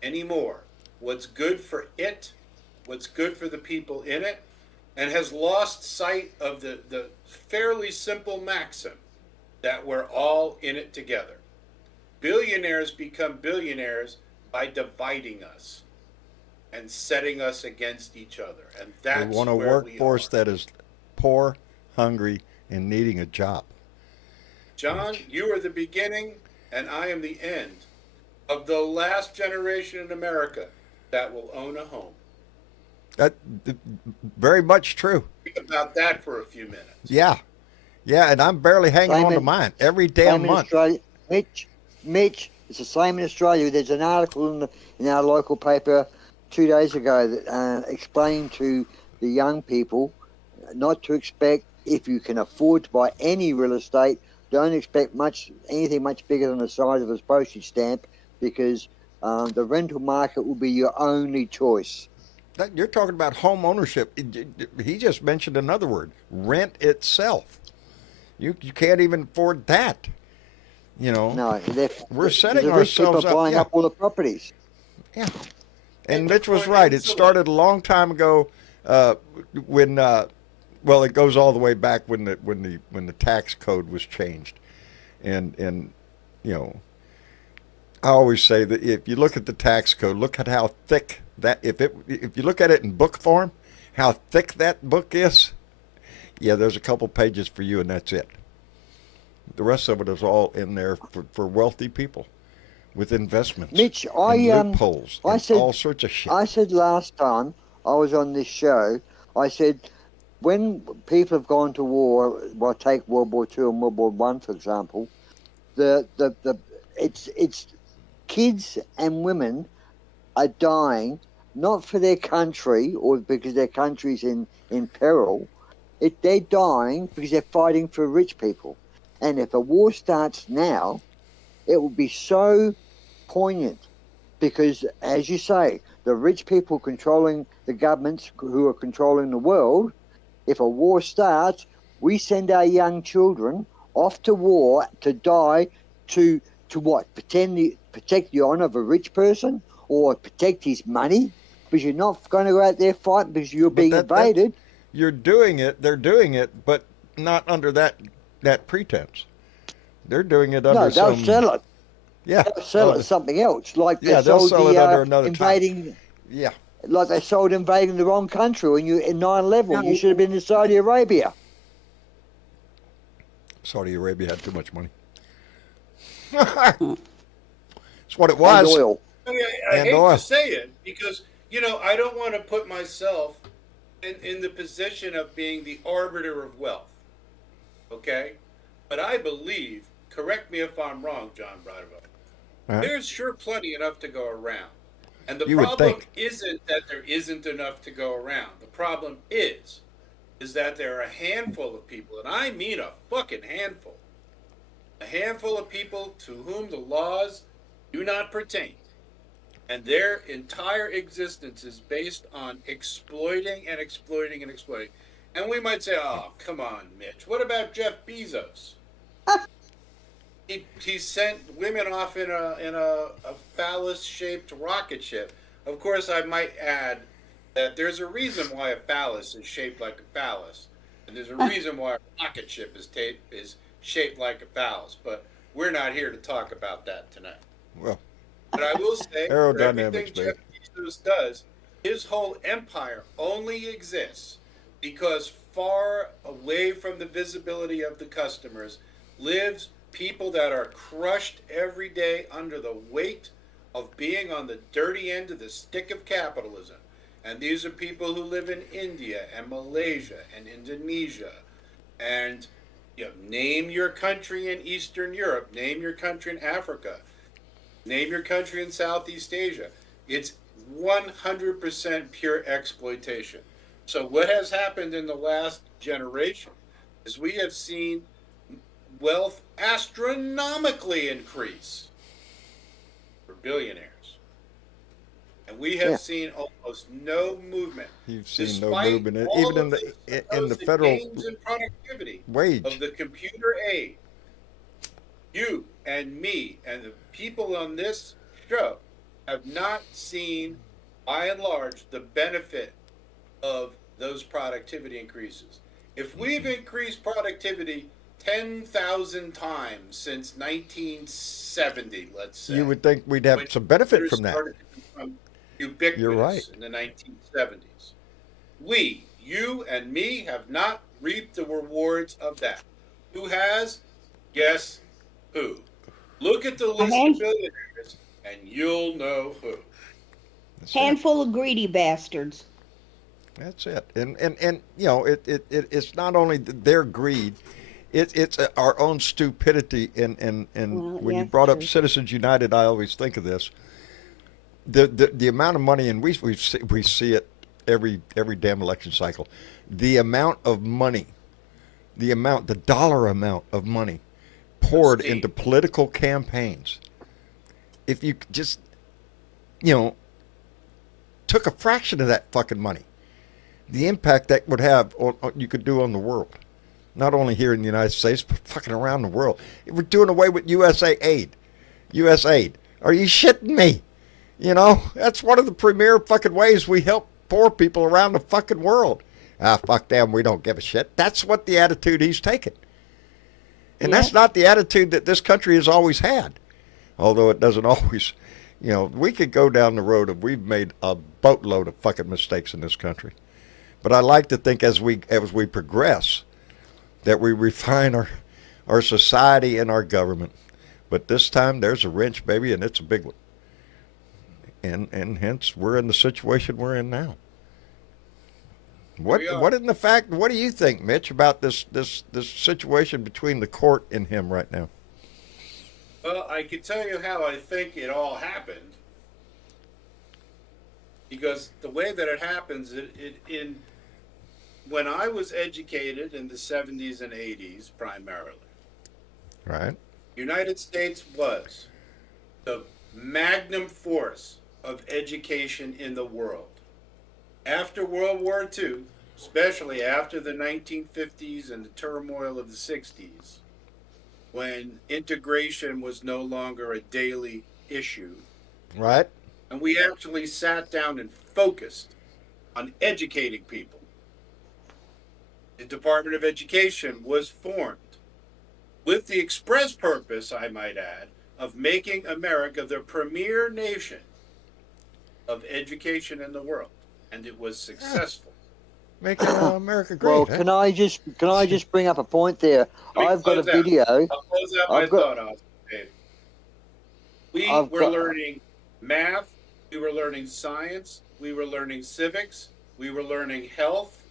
anymore what's good for it, what's good for the people in it, and has lost sight of the fairly simple maxim that we're all in it together. Billionaires become billionaires by dividing us and setting us against each other. And that's We want a where workforce we are. that is poor, hungry, and needing a job. John, you are the beginning and I am the end of the last generation in America that will own a home. That very much true. Think about that for a few minutes. Yeah, and I'm barely hanging on to Simon, mine every damn Same in month. Australia. Mitch, it's the same in Australia. There's an article in our local paper 2 days ago that explained to the young people not to expect, if you can afford to buy any real estate, don't expect anything much bigger than the size of a postage stamp, because the rental market will be your only choice. You're talking about home ownership. He just mentioned another word: rent itself. You can't even afford that. You know, No, we're the setting rich people ourselves are up. buying Yeah, up all the properties. yeah. And And to Mitch was right. It financially- started a long time ago when, well, it goes all the way back when the tax code was changed, and you know, I always say that if you look at the tax code, look at how thick that if you look at it in book form, how thick that book is. Yeah, there's a couple pages for you, and that's it. The rest of it is all in there for wealthy people with investments, Mitch, and loopholes, I and said, all sorts of shit. I said last time I was on this show, I said when people have gone to war, well, take World War II and World War One for example, it's kids and women are dying not for their country or because their country's in peril. They're dying because they're fighting for rich people. And if a war starts now, it will be so poignant because, as you say, the rich people controlling the governments who are controlling the world, if a war starts, we send our young children off to war to die to what? Protect the honor of a rich person or protect his money because you're not going to go out there fighting because you're being invaded. You're doing it. They're doing it, but not under that pretense. They're doing it under No, they'll some. sell it. Yeah. They'll sell it something else. Like Yeah, they they'll sold sell it the under another invading. type. Yeah. Like they sold invading the wrong country when you in 9/11. No. You should have been in Saudi Arabia. Saudi Arabia had too much money. That's what it was. And oil. I mean, I And hate oil. to say it because I don't want to put myself in the position of being the arbiter of wealth. Okay, but I believe. Correct me if I'm wrong, John Bradwell. Uh-huh. There's sure plenty enough to go around, and the You would problem think. isn't that there isn't enough to go around. The problem is that there are a handful of people, and I mean a fucking handful. A handful of people to whom the laws do not pertain. And their entire existence is based on exploiting and exploiting and exploiting. And we might say, oh, come on, Mitch. What about Jeff Bezos? He sent women off in a phallus-shaped rocket ship. Of course, I might add that there's a reason why a phallus is shaped like a phallus. And there's a reason why a rocket ship is shaped like a phallus. But we're not here to talk about that tonight. Well, But I will say, for Aerodynamics, everything baby. Jeff Bezos does, his whole empire only exists because far away from the visibility of the customers lives people that are crushed every day under the weight of being on the dirty end of the stick of capitalism. And these are people who live in India and Malaysia and Indonesia. And name your country in Eastern Europe, name your country in Africa, name your country in Southeast Asia. It's 100% pure exploitation. So what has happened in the last generation is we have seen wealth astronomically increase for billionaires. And we have seen almost no movement. you've seen Despite no movement, all even of in the the supposed federal gains in productivity wage. of the computer age. You and me and the people on this show have not seen, by and large, the benefit of those productivity increases. If we've increased productivity 10,000 times since 1970, let's say, You would think we'd have when some benefit computers from that. started to become ubiquitous You're right. in the 1970s. You and me, have not reaped the rewards of that. Who has? Guess who? Look at the list of billionaires, and you'll know who. That's it. Handful of greedy bastards. That's it. And it's not only their greed, it's our own stupidity. And Well, when you yeah, brought up true. Citizens United, I always think of this. The amount of money, and we see it every damn election cycle. The amount of money, the dollar amount of money poured Steve. into political campaigns. If you just, took a fraction of that fucking money, the impact that would have you could do on the world, not only here in the United States, but fucking around the world. We're doing away with USA aid. Are you shitting me? You know, that's one of the premier fucking ways we help poor people around the fucking world. Fuck them, we don't give a shit. That's what the attitude he's taken. And that's not the attitude that this country has always had. Although it doesn't always, you know, we could go down the road of we've made a boatload of fucking mistakes in this country. But I like to think as we progress that we refine our society and our government. But this time there's a wrench, baby, and it's a big one. And hence we're in the situation we're in now. What do you think, Mitch, about this situation between the court and him right now? Well, I can tell you how I think it all happened. Because the way that it happens, when I was educated in the 70s and 80s primarily, right? United States was the magnum force of education in the world. After World War II, especially after the 1950s and the turmoil of the 60s, when integration was no longer a daily issue, right? And we actually sat down and focused on educating people. The Department of Education was formed with the express purpose, I might add, of making America the premier nation of education in the world. And it was successful. Making America great. Well, huh? can I just bring up a point there? I've got a video. I'll close out my thought, Austin, Dave. We were learning math. We were learning science. We were learning civics. We were learning health.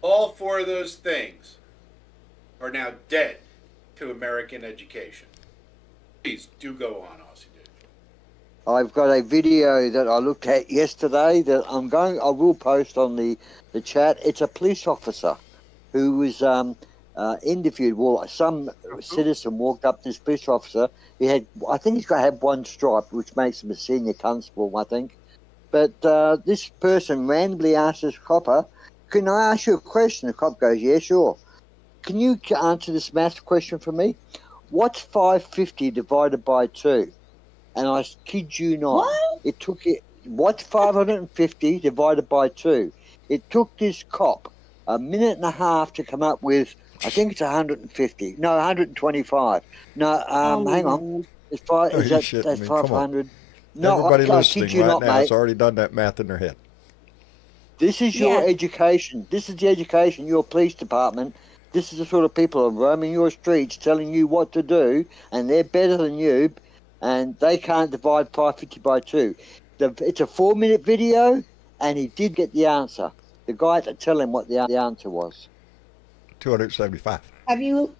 All four of those things are now dead to American education. Please do go on, Aussie. I've got a video that I looked at yesterday that I will post on the chat. It's a police officer who was interviewed. Well, some citizen walked up to this police officer. I think he's got to have one stripe, which makes him a senior constable, I think. But this person randomly asked this copper, "Can I ask you a question?" The cop goes, "Yeah, sure. Can you answer this math question for me? What's 550 divided by 2? And I kid you not, what's 550 divided by 2? It took this cop a minute and a half to come up with, I think it's 150. No, 125. No, hang on. That's 500. No, everybody I listening kid you right not, now mate. has already done that math in their head. This is your education. This is the education, your police department. This is the sort of people who are roaming your streets telling you what to do, and they're better than you, and they can't divide 550 by 2. It's a 4-minute video, and he did get the answer. The guy had to tell him what the answer was. 275. Have you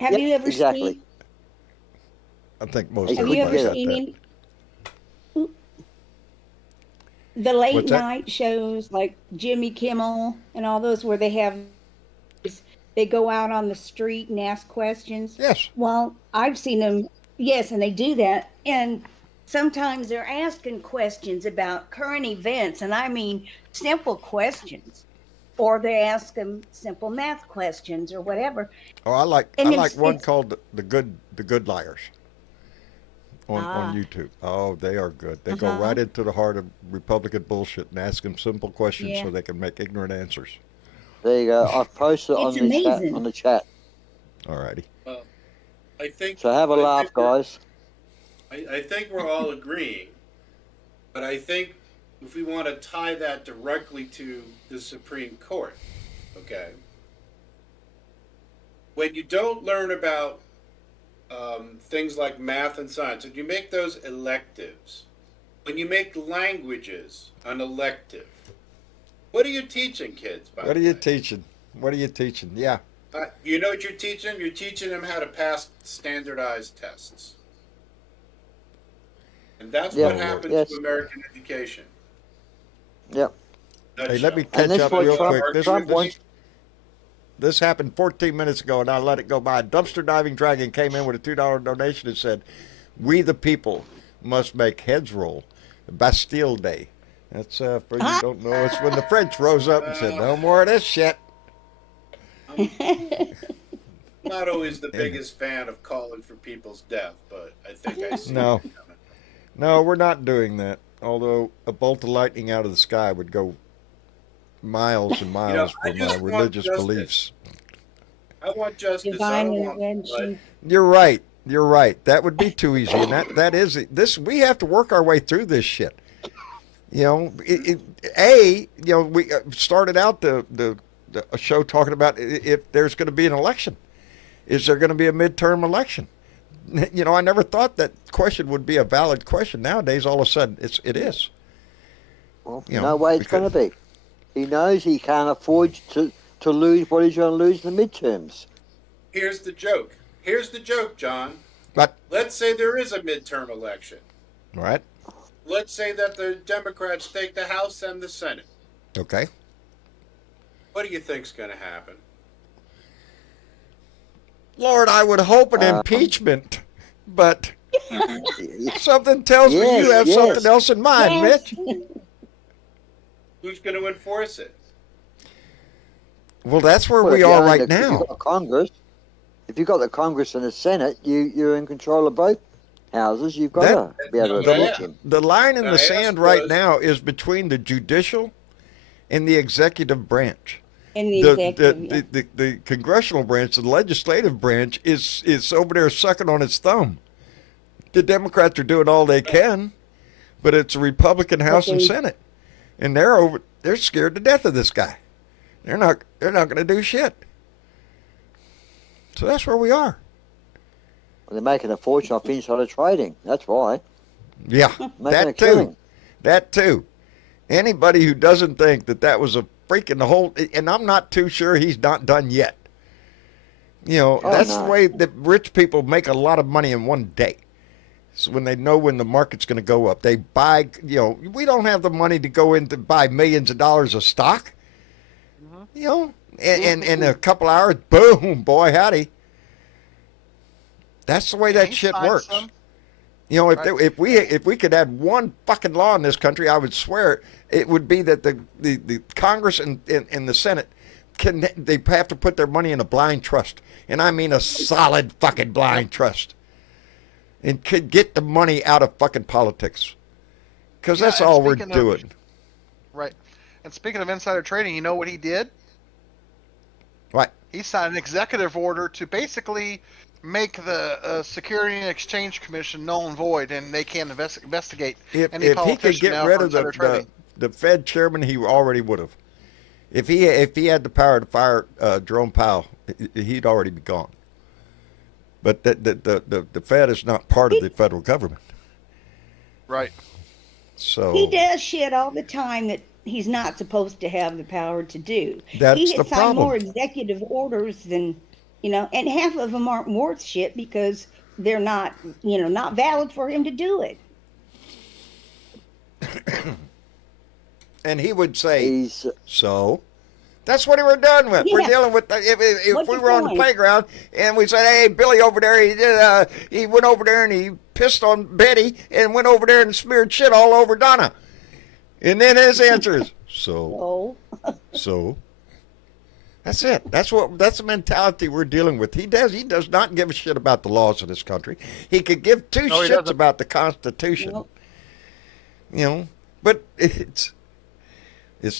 ever seen? I think most Have you everybody ever got seen that. the late What's that? night shows like Jimmy Kimmel and all those where they go out on the street and ask questions? Yes. Well, I've seen them. Yes, and they do that. And sometimes they're asking questions about current events, and I mean simple questions. Or they ask them simple math questions or whatever. Oh, I like one called the Good Liars on YouTube. Oh, they are good. They go right into the heart of Republican bullshit and ask them simple questions so they can make ignorant answers. There you go. I've posted it on the chat. All righty. I think. So have a laugh, guys. I think we're all agreeing, but I think if we want to tie that directly to the Supreme Court, okay, when you don't learn about things like math and science, and you make those electives, when you make languages an elective, what are you teaching kids? What are you teaching? What are you teaching? Yeah. You know what you're teaching? You're teaching them how to pass standardized tests. And that's what happens to American education. Yep. Hey, let me catch up real quick. This happened 14 minutes ago, and I let it go by. Dumpster Diving Dragon came in with a $2 donation and said, "We the people must make heads roll Bastille Day. That's for you who don't know. It's when the French rose up and said, "No more of this shit." Not always the biggest fan of calling for people's death, but I think I see. No. No, we're not doing that. Although a bolt of lightning out of the sky would go miles and miles I from my just want religious justice. beliefs. I want justice. I Divine don't want intervention. You're right. You're right. That would be too easy, and that is this. We have to work our way through this shit. You know, we started out the show talking about if there's going to be an election. Is there going to be a midterm election? You know, I never thought that question would be a valid question. Nowadays, all of a sudden, it is. Well, You know, no way it's going to be. He knows he can't afford to lose what he's going to lose in the midterms. Here's the joke. Here's the joke, John. But Let's say there is a midterm election. right, Let's say that the Democrats take the House and the Senate. okay. What do you think's going to happen? Lord, I would hope an impeachment, but something tells me you have something else in mind, Yes. Mitch. Who's going to enforce it? Well, that's where Well, we if you are own right If now. you've got Congress, if you've got the Congress and the Senate, you're in control of both houses. You've got to be able to the- watch him. The line in Can the I ask sand right was- now is between the judicial and the executive branch. In the The, executive. the, the, the congressional branch, the legislative branch, is over there sucking on its thumb. The Democrats are doing all they can, but it's a Republican House and Okay. Senate, and they're scared to death of this guy. They're not going to do shit. So that's where we are. They're making a fortune off insider trading. That's why. Yeah, Making a that too. killing. That too. Anybody who doesn't think that was a freaking whole, and I'm not too sure he's not done yet. You know, Oh, that's no. the way that rich people make a lot of money in one day. So when they know when the market's going to go up, they buy, we don't have the money to go in to buy millions of dollars of stock. You know, and in a couple hours, boom, boy, howdy. That's the way that he shit signed works. some. You know, Right. if we could add one fucking law in this country, I would swear it would be that the Congress and the Senate they have to put their money in a blind trust, and I mean a solid fucking blind trust, and could get the money out of fucking politics, because Yeah, that's and all we're speaking of- doing. Right. And speaking of insider trading, you know what he did? Right. He signed an executive order to basically make the Security and Exchange Commission null and void, and they can't investigate If any he could politician get now rid for of insider trading. the Fed chairman, he already would have. If he had the power to fire Jerome Powell, he'd already be gone. But the Fed is not part of the federal government. Right. So He does shit all the time that he's not supposed to have the power to do. That's he the has signed problem. more executive orders than, and half of them aren't worth shit because they're not, not valid for him to do it. and he would say, He's so that's what we're done with. We're Yeah. dealing with if What's we your were on the point? playground and we said, hey, Billy over there, he went over there and he pissed on Betty and went over there and smeared shit all over Donna. And then his answer is, so. Oh, So that's it. That's the mentality we're dealing with. He does not give a shit about the laws of this country. He could give two No, he shits doesn't. about the Constitution. Nope. But it's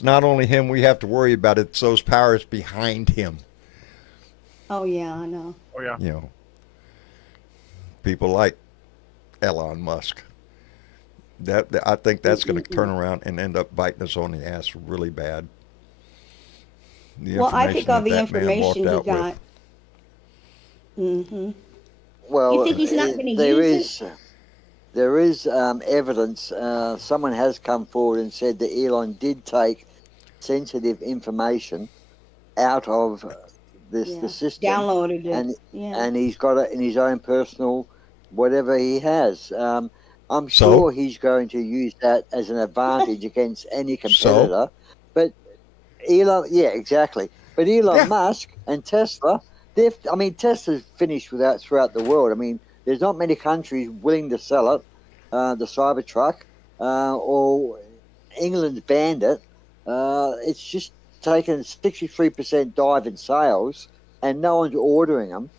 not only him we have to worry about, it's those powers behind him. oh yeah, I know. Oh yeah. People like Elon Musk. I think that's going to turn around and end up biting us on the ass really bad. The Well, I think all the that man walked information he out with. got. Mm-hmm. well. You think he's not gonna there use is there is evidence. Someone has come forward and said that Elon did take sensitive information out of the system, Downloaded it. and yeah. and he's got it in his own personal whatever he has. I'm So? sure he's going to use that as an advantage against any competitor. But Elon, yeah, exactly. But Elon Yeah. Musk and Tesla, Tesla's finished throughout the world. I mean, there's not many countries willing to sell it, the Cybertruck. or England banned it, it's just taken 63% dive in sales, and no one's ordering them.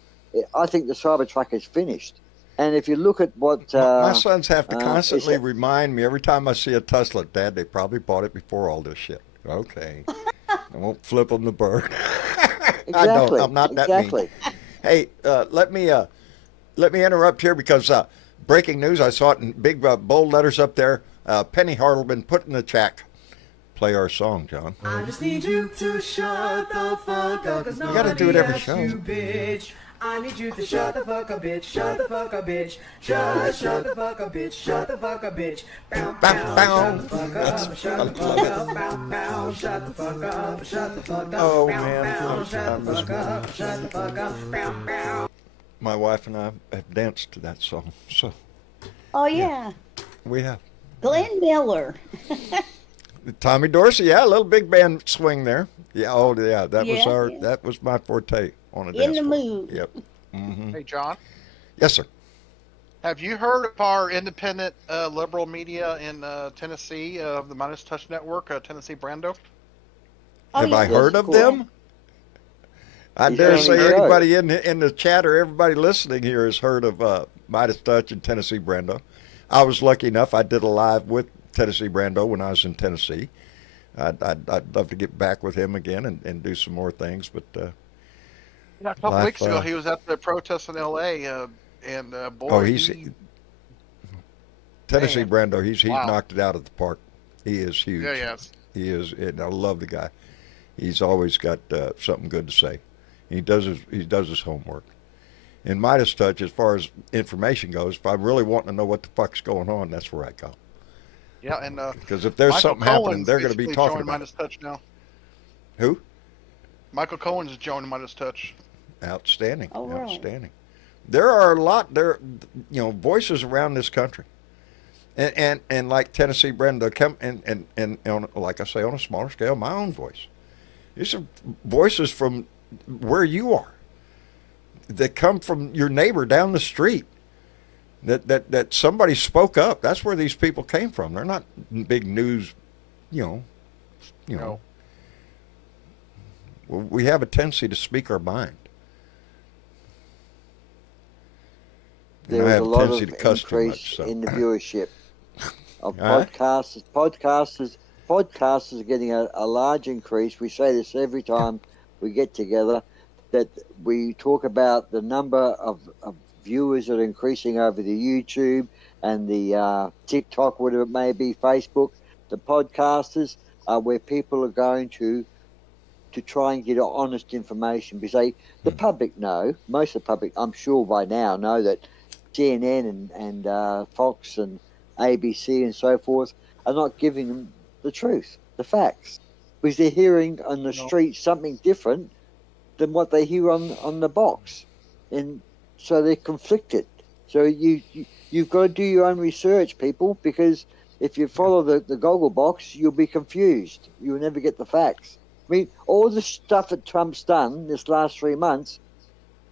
I think the Cybertruck is finished. And if you look at what My sons have to constantly remind me every time I see a Tesla, Dad, they probably bought it before all this shit. Okay, I won't flip them the bird. exactly, I don't. I'm not that exactly. mean. Hey, let me interrupt here because breaking news. I saw it in big bold letters up there. Penny Hartleman put in the chat. Play our song, John. I just need you to shut the fuck up, 'cause You gotta do it nobody every asked show. you, bitch. I need you to shut the fuck up, bitch. Shut the fuck up, bitch. Just shut the fuck up, bitch. Shut the fuck up, bitch. Bow, Bow, bow. bow. Shut the fuck That's- up. Shut I the love fuck it. up. Bow, bow. Shut the fuck up. Shut the fuck up. Oh, Bow, man. bow. I Shut the miss fuck up. Shut the fuck up. Bow, bow. My wife and I have danced to that song, so Oh yeah, we have. Glenn Miller. Tommy Dorsey, yeah, a little big band swing there. Yeah, oh yeah, Yeah. that was my forte on a In dance the floor. mood. Yep. Hmm. Hey, John, Yes, sir. have you heard of our independent liberal media in Tennessee, the Minus Touch Network, Tennessee Brando? Oh, Have I yeah. heard Yes, of cool. them? I He's dare on say the show. anybody in the chat or everybody listening here has heard of Midas Touch and Tennessee Brando. I was lucky enough. I did a live with Tennessee Brando when I was in Tennessee. I'd love to get back with him again and do some more things, but Yeah, a couple Life, weeks ago, he was at the protest in L.A. And boy, oh, he's he, Tennessee man. Brando. He's Wow. knocked it out of the park. He is huge. yeah, yes. He is, and I love the guy. He's always got something good to say. He does his homework. In Midas Touch, as far as information goes, if I really want to know what the fuck's going on, that's where I go. Yeah, and Because if there's Michael something happening, Cohen's they're going to be basically talking joined about Midas it. Touch now. Who? Michael Cohen's joined Midas Touch. Outstanding. Oh, really? Outstanding. There are a lot voices around this country, and like Tennessee Brando, come and on, like I say, on a smaller scale, my own voice. These are voices from where you are, that come from your neighbor down the street. That somebody spoke up. That's where these people came from. They're not big news, you know. No. Well, we have a tendency to speak our mind. And There I was have a lot tendency of to cuss too increase much, so. in the viewership of Huh? podcasters. Podcasters are getting a large increase. We say this every time we get together, that we talk about the number of viewers that are increasing over the YouTube and the TikTok, whatever it may be, Facebook. The podcasters are where people are going to try and get honest information, because the public know, most of the public, I'm sure by now, know that CNN and Fox and ABC and so forth are not giving them the truth, the facts, because they're hearing on the street something different than what they hear on the box, and so they're conflicted. So you've got to do your own research, people, because if you follow the goggle box, you'll be confused. You'll never get the facts. I mean, all the stuff that Trump's done this last 3 months,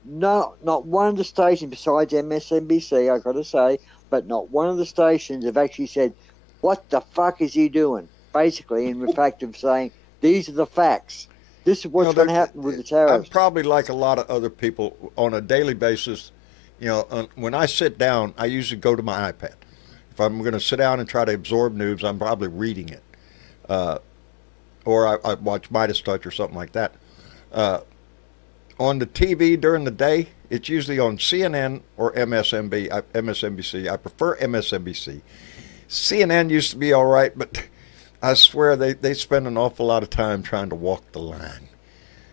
not one of the stations besides MSNBC, I got to say, but not one of the stations have actually said, what the fuck is he doing? Basically, in the fact of saying, these are the facts. This is what's going to happen with the I'm tariffs. probably like a lot of other people on a daily basis. When I sit down, I usually go to my iPad. If I'm going to sit down and try to absorb news, I'm probably reading it. Or I watch Midas Touch or something like that. On the TV during the day, it's usually on CNN or MSNBC. I prefer MSNBC. CNN used to be all right, but I swear they spend an awful lot of time trying to walk the line.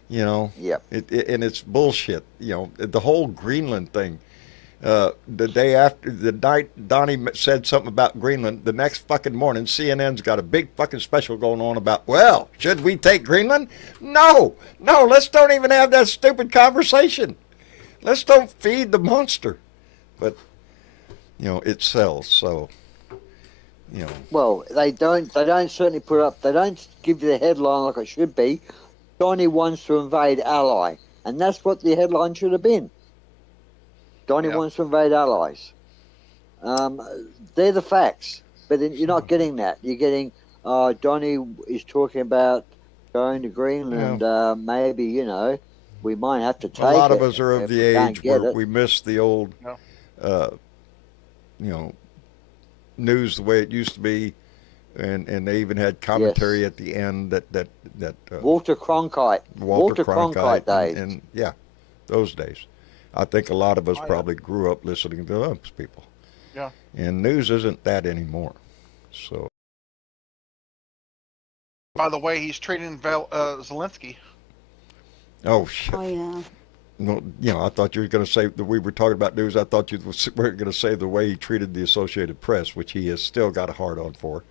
Yep. And it's bullshit. The whole Greenland thing. The day after, the night Donnie said something about Greenland, the next fucking morning, CNN's got a big fucking special going on about, well, should we take Greenland? No, let's don't even have that stupid conversation. Let's don't feed the monster. But, it sells, so, Well, they don't certainly put up, they don't give you the headline like it should be. Donnie wants to invade Ally. And that's what the headline should have been. Donnie wants to invade allies. They're the facts. but then you're not getting that. You're getting, Donnie is talking about going to Greenland. Maybe, you know, we might have to take it. A lot of us are of if the we can't age get where it. we miss the old, you know, news the way it used to be, and they even had commentary at the end that Walter Cronkite. Walter Cronkite days. and yeah, those days. I think a lot of us probably grew up listening to those people. Yeah. And news isn't that anymore. So. By the way, he's treating Zelensky. Oh shit. Oh yeah. No, you know, I thought you were going to say that we were talking about news. I thought you were going to say the way he treated the Associated Press, which he has still got a hard on for.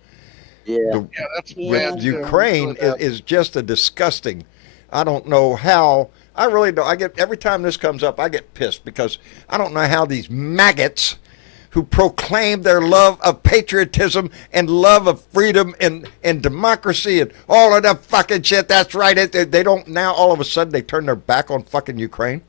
Yeah. That's With bad. Ukraine is just a disgusting. I don't know how. I really don't. I get every time this comes up, I get pissed because I don't know how these maggots who proclaim their love of patriotism and love of freedom and democracy and all of that fucking shit. That's right. They don't now. All of a sudden, they turn their back on fucking Ukraine.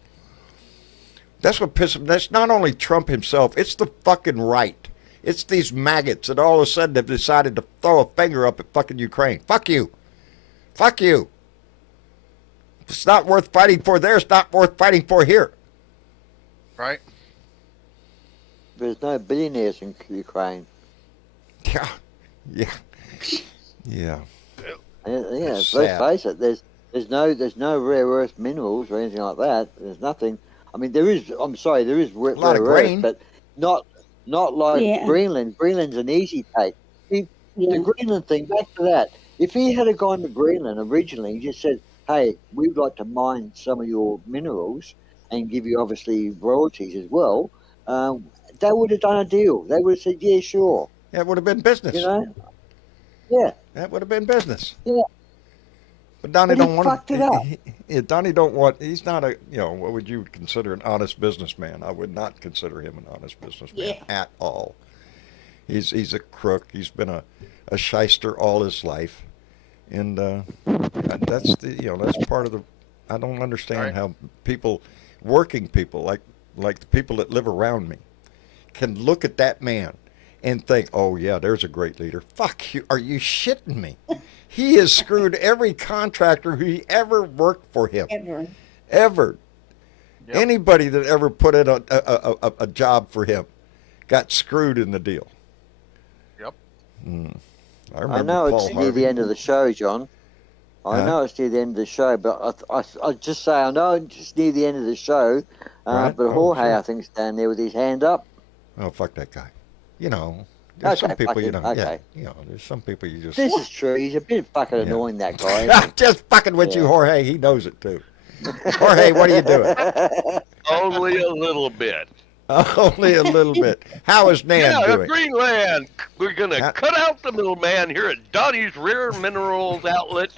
That's what pisses me. That's not only Trump himself. It's the fucking right. It's these maggots that all of a sudden have decided to throw a finger up at fucking Ukraine. Fuck you. Fuck you. If it's not worth fighting for there, it's not worth fighting for here. Right. There's no billionaires in Ukraine. Yeah. Yeah. Yeah. Yeah, let's Sad. face it. There's no rare earth minerals or anything like that. There's nothing. I mean, there is. I'm sorry, there is rare lot of earth, grain. but not like Yeah. Greenland. Greenland's an easy take. The Greenland thing. Back to that. If he had gone to Greenland originally, he just said, "Hey, we'd like to mine some of your minerals and give you obviously royalties as well." They would have done a deal. They would have said, "Yeah, sure." That would have been business. You know? Yeah. That would have been business. Yeah. But Donnie But he don't want fucked it up. Donnie don't want. He's not a. You know, what would you consider an honest businessman? I would not consider him an honest businessman at all. He's a crook. He's been a shyster all his life, and that's that's part of the. I don't understand how working people like the people that live around me, can look at that man and think, oh yeah, there's a great leader. Fuck you. Are you shitting me? He has screwed every contractor who ever worked for him. Ever. Yep. Anybody that ever put in a job for him got screwed in the deal. Yep. I know Paul it's near Harvey. the end of the show, John. I know it's near the end of the show, but I just say I know it's near the end of the show. Right. But Jorge, I think, is down there with his hand up. Oh, fuck that guy. You know, there's some people, you know, there's some people you just... This is true. He's a bit fucking annoying, that guy. I'm just fucking with you, Jorge. He knows it, too. Jorge, what are you doing? Only a little bit. Only a little bit. How is Nan doing? Greenland. We're going to cut out the middleman here at Donnie's Rare Minerals Outlet.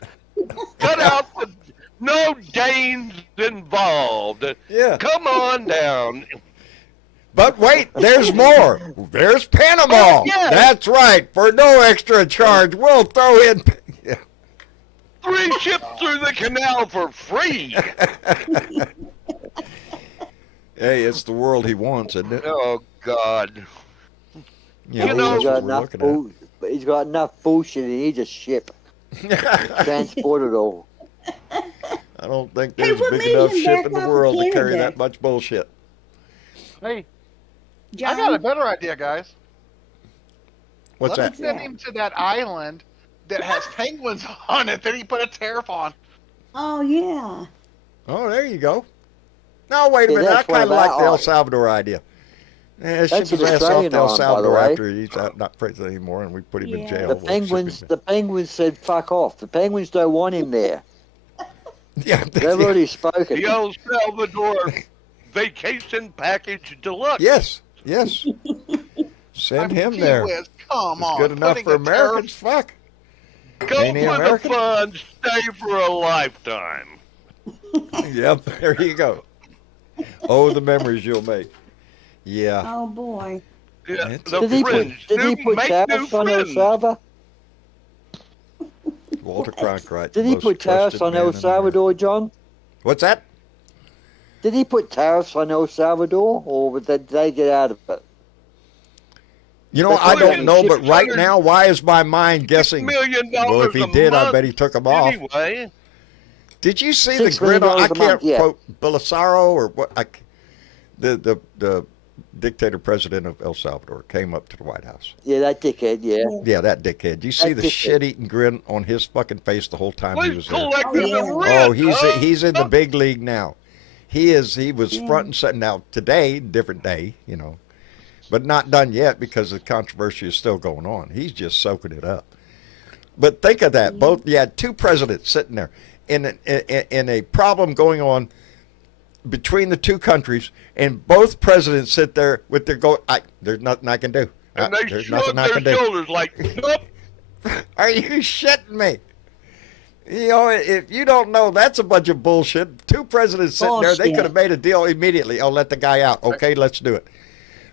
Cut out the... No Danes involved. Yeah. Come on down. But wait, there's more. There's Panama. Yeah. That's right. For no extra charge, we'll throw in... Yeah. 3 ships through the canal for free. Hey, it's the world he wants, isn't it? Oh, God. Yeah, You know- He's got enough bullshit. He needs a ship. Transport it all. I don't think there's a big enough ship in the world to carry that much bullshit. Hey, John? I got a better idea, guys. What's Let's that? send him to that island that has penguins on it that he put a tariff on. Oh yeah. Oh, there you go. No, wait a Yeah, minute. I that's one kind of of like our- the El Salvador idea. Yeah, ship That's his an ass off Australian to El island, by the Salvador way. after he's not president anymore, and we put him in Yeah. jail. The We'll ship him the penguins said fuck off. The penguins don't want him there. back. Yeah, They've already spoken. The El Salvador vacation package deluxe. yes. Send him Gee there. whiz, come It's on. good enough putting for a tariff- Americans. Fuck. Go Ain't he for American? the fun, stay for a lifetime. Yep, there you go. Oh, the memories you'll make. Yeah. Oh boy. Yeah, It's- the Did he fringe. put Make tariffs new on El friends. Salvador? Walter Cronkite. Did the he most put tariffs trusted on man El in America. Salvador, John? What's that? Did he put tariffs on El Salvador, or did they get out of it? You know, That's I what don't I'm know, saying. but right now, why is my mind guessing? $6 million Well, if he a did, I month bet he took them off. anyway. Did you see the $6 million grin on? I a can't month, yeah. quote Belisaro or what? The dictator president of El Salvador came up to the White House. Yeah, that dickhead. Yeah. Yeah, that dickhead. You see That the dickhead. shit-eating grin on his fucking face the whole time he Please was there. collect Oh, the yeah. rent. Oh, he's in the big league now. He was front and center. Now today, different day, you know, but not done yet because the controversy is still going on. He's just soaking it up. But think of that. Both you had two presidents sitting there in a problem going on between the two countries, and both presidents sit there with their there's nothing I can do. And they There's shrug nothing I their can do. shoulders like, nope. Are you shitting me? You know, if you don't know, that's a bunch of bullshit. Two presidents sitting there, they Bullshit. could have made a deal immediately. Oh, let the guy out. Okay, let's do it.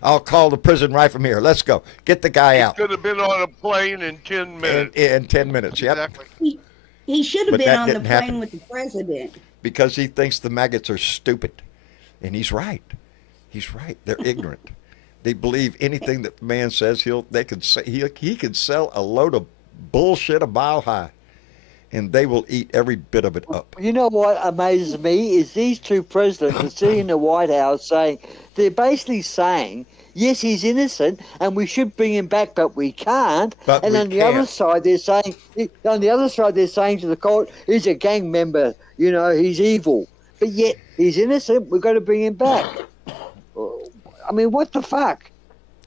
I'll call the prison right from here. Let's go. Get the guy out. Could have been on a plane in 10 minutes. In 10 minutes, yep. Exactly. He should have But been that on the didn't plane happen. with the president. Because he thinks the maggots are stupid. And he's right. He's right. They're ignorant. They believe anything that the man says. He can sell a load of bullshit a mile high, and they will eat every bit of it up. You know what amazes me is these two presidents are sitting in the White House saying, they're basically saying, yes, he's innocent and we should bring him back, but we can't. But and we on the other can't. side, they're saying to the court, he's a gang member, you know, he's evil. But yet he's innocent, we've got to bring him back. I mean, what the fuck?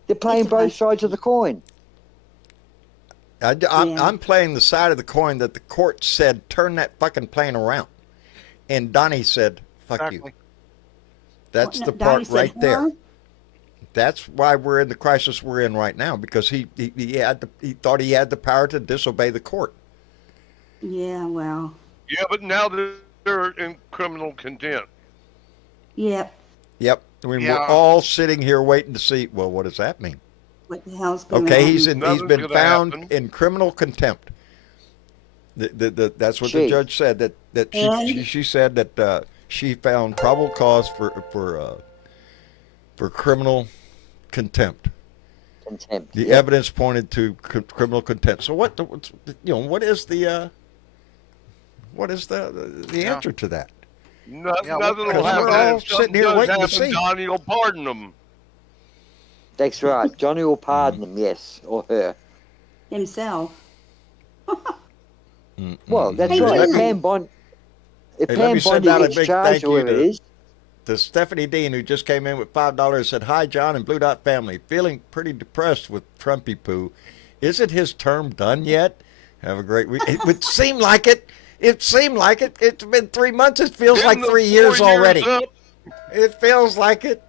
They're playing It's a both bunch- sides of the coin. I'm playing the side of the coin that the court said, turn that fucking plane around. And Donnie said, fuck you. Exactly. That's No, the Donnie part said, right there. huh? That's why we're in the crisis we're in right now, because he thought he had the power to disobey the court. Yeah, well, Yeah, but now they're in criminal contempt. yeah. Yep. I mean, Yeah. we're all sitting here waiting to see, well, what does that mean? What the hell's going on? Okay, he's Nothing's been gonna found happen. in criminal contempt. That's what the Gee. judge said. That she said that she found probable cause for criminal contempt. Contempt. The Yeah. evidence pointed to criminal contempt. So what is the answer to that? Nothing Yeah, will because happen. we're all If something sitting here does waiting to happen, see. Donnie will pardon them. That's right. Johnny will pardon him, yes, or her. Himself. Well, that's Hey, right. let If me- Pam Bond, if Hey, let Pam me send Bondi out a gets big charged, thank you whoever it to- is, To Stephanie Dean, who just came in with $5, said, "Hi, John and Blue Dot family. Feeling pretty depressed with Trumpy poo. Isn't his term done yet? Have a great week." It would seem like it. It seemed like it. It's been 3 months. It feels like Isn't the 3 years 4 years already. up? It feels like it.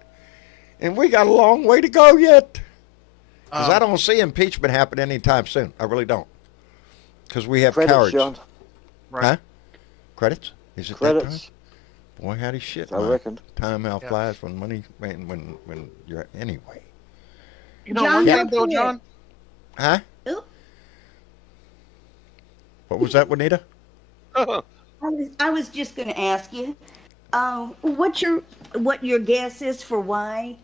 And we got a long way to go yet. Because I Um, don't see impeachment happen anytime soon. I really don't. Because we have credits, cowards. John. Right. Huh? Credits? Is it that time? Credits. Boy, how do shit. I man. reckon. Time how Yeah. flies when money when you're anyway. You know, John, one don't thing though, forget. John. Huh? Oop. What was that, Juanita? I was just going to ask you, what your guess is for why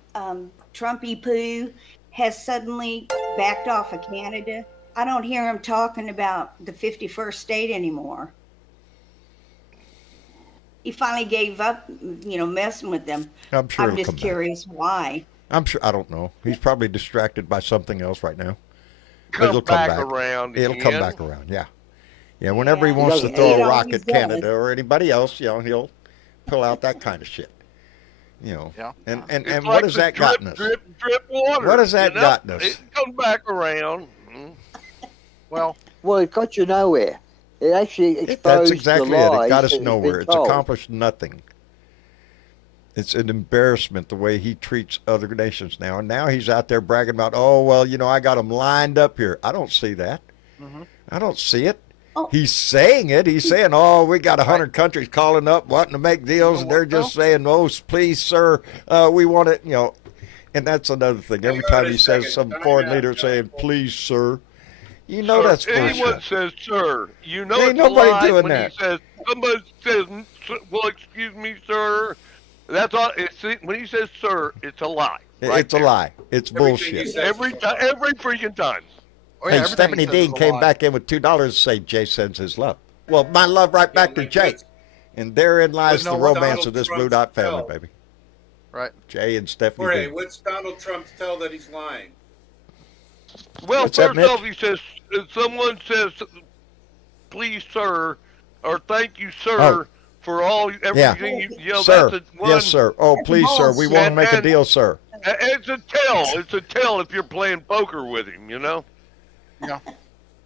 Trumpy Poo has suddenly backed off of Canada? I don't hear him talking about the 51st state anymore. He finally gave up, messing with them. I'm sure I'm it'll just come back. curious why. I'm sure. I don't know. He's probably distracted by something else right now. But Come back around It'll again. come back around. Yeah. Yeah. Whenever he Yeah, wants to he throw a always rock at does. Canada or anybody else, he'll pull out that kind of shit. Yeah. And It's what like has the that gotten us? drip water. What has that gotten us? It comes back around. Well, Well, it got you nowhere. It actually exposed That's exactly the it. lies It got us that had been nowhere. It's told. accomplished nothing. It's an embarrassment the way he treats other nations now. And now he's out there bragging about, oh, well, I got them lined up here. I don't see that. I don't see it. Oh. He's saying it. He's saying, oh, we got 100 countries calling up, wanting to make deals, and they're just saying, oh, please, sir, we want it, And that's another thing. Every Hang on time a he says second. some foreign Time out, leader John. saying, please, sir, Sir, that's anyone bullshit. says sir, Ain't it's nobody a lie doing when that. he says, somebody says, well, excuse me, sir. That's all. When he says sir, it's a lie. Right It's a there. lie. It's Everything he bullshit. says Every is a time, lie. every freaking time. Oh, yeah, Hey, everything Stephanie he says Dean is a came lie. back in with $2 to say Jay sends his love. Well, my love right back to like Jay. what's- And therein lies know the what, romance Donald of this Blue Trump's Dot family, tell. baby. Right. Jay and Stephanie Jorge, Dean. what's Donald Trump tell that he's lying? Well, What's that, first off, Mitch? he says, if someone says, please, sir, or thank you, sir, Oh. for all Yeah. everything you know, Sir. that's a one. Yes, sir. Oh, please, sir. We want to make a And- deal, sir. It's a tell. It's a tell if you're playing poker with him, you know? Yeah.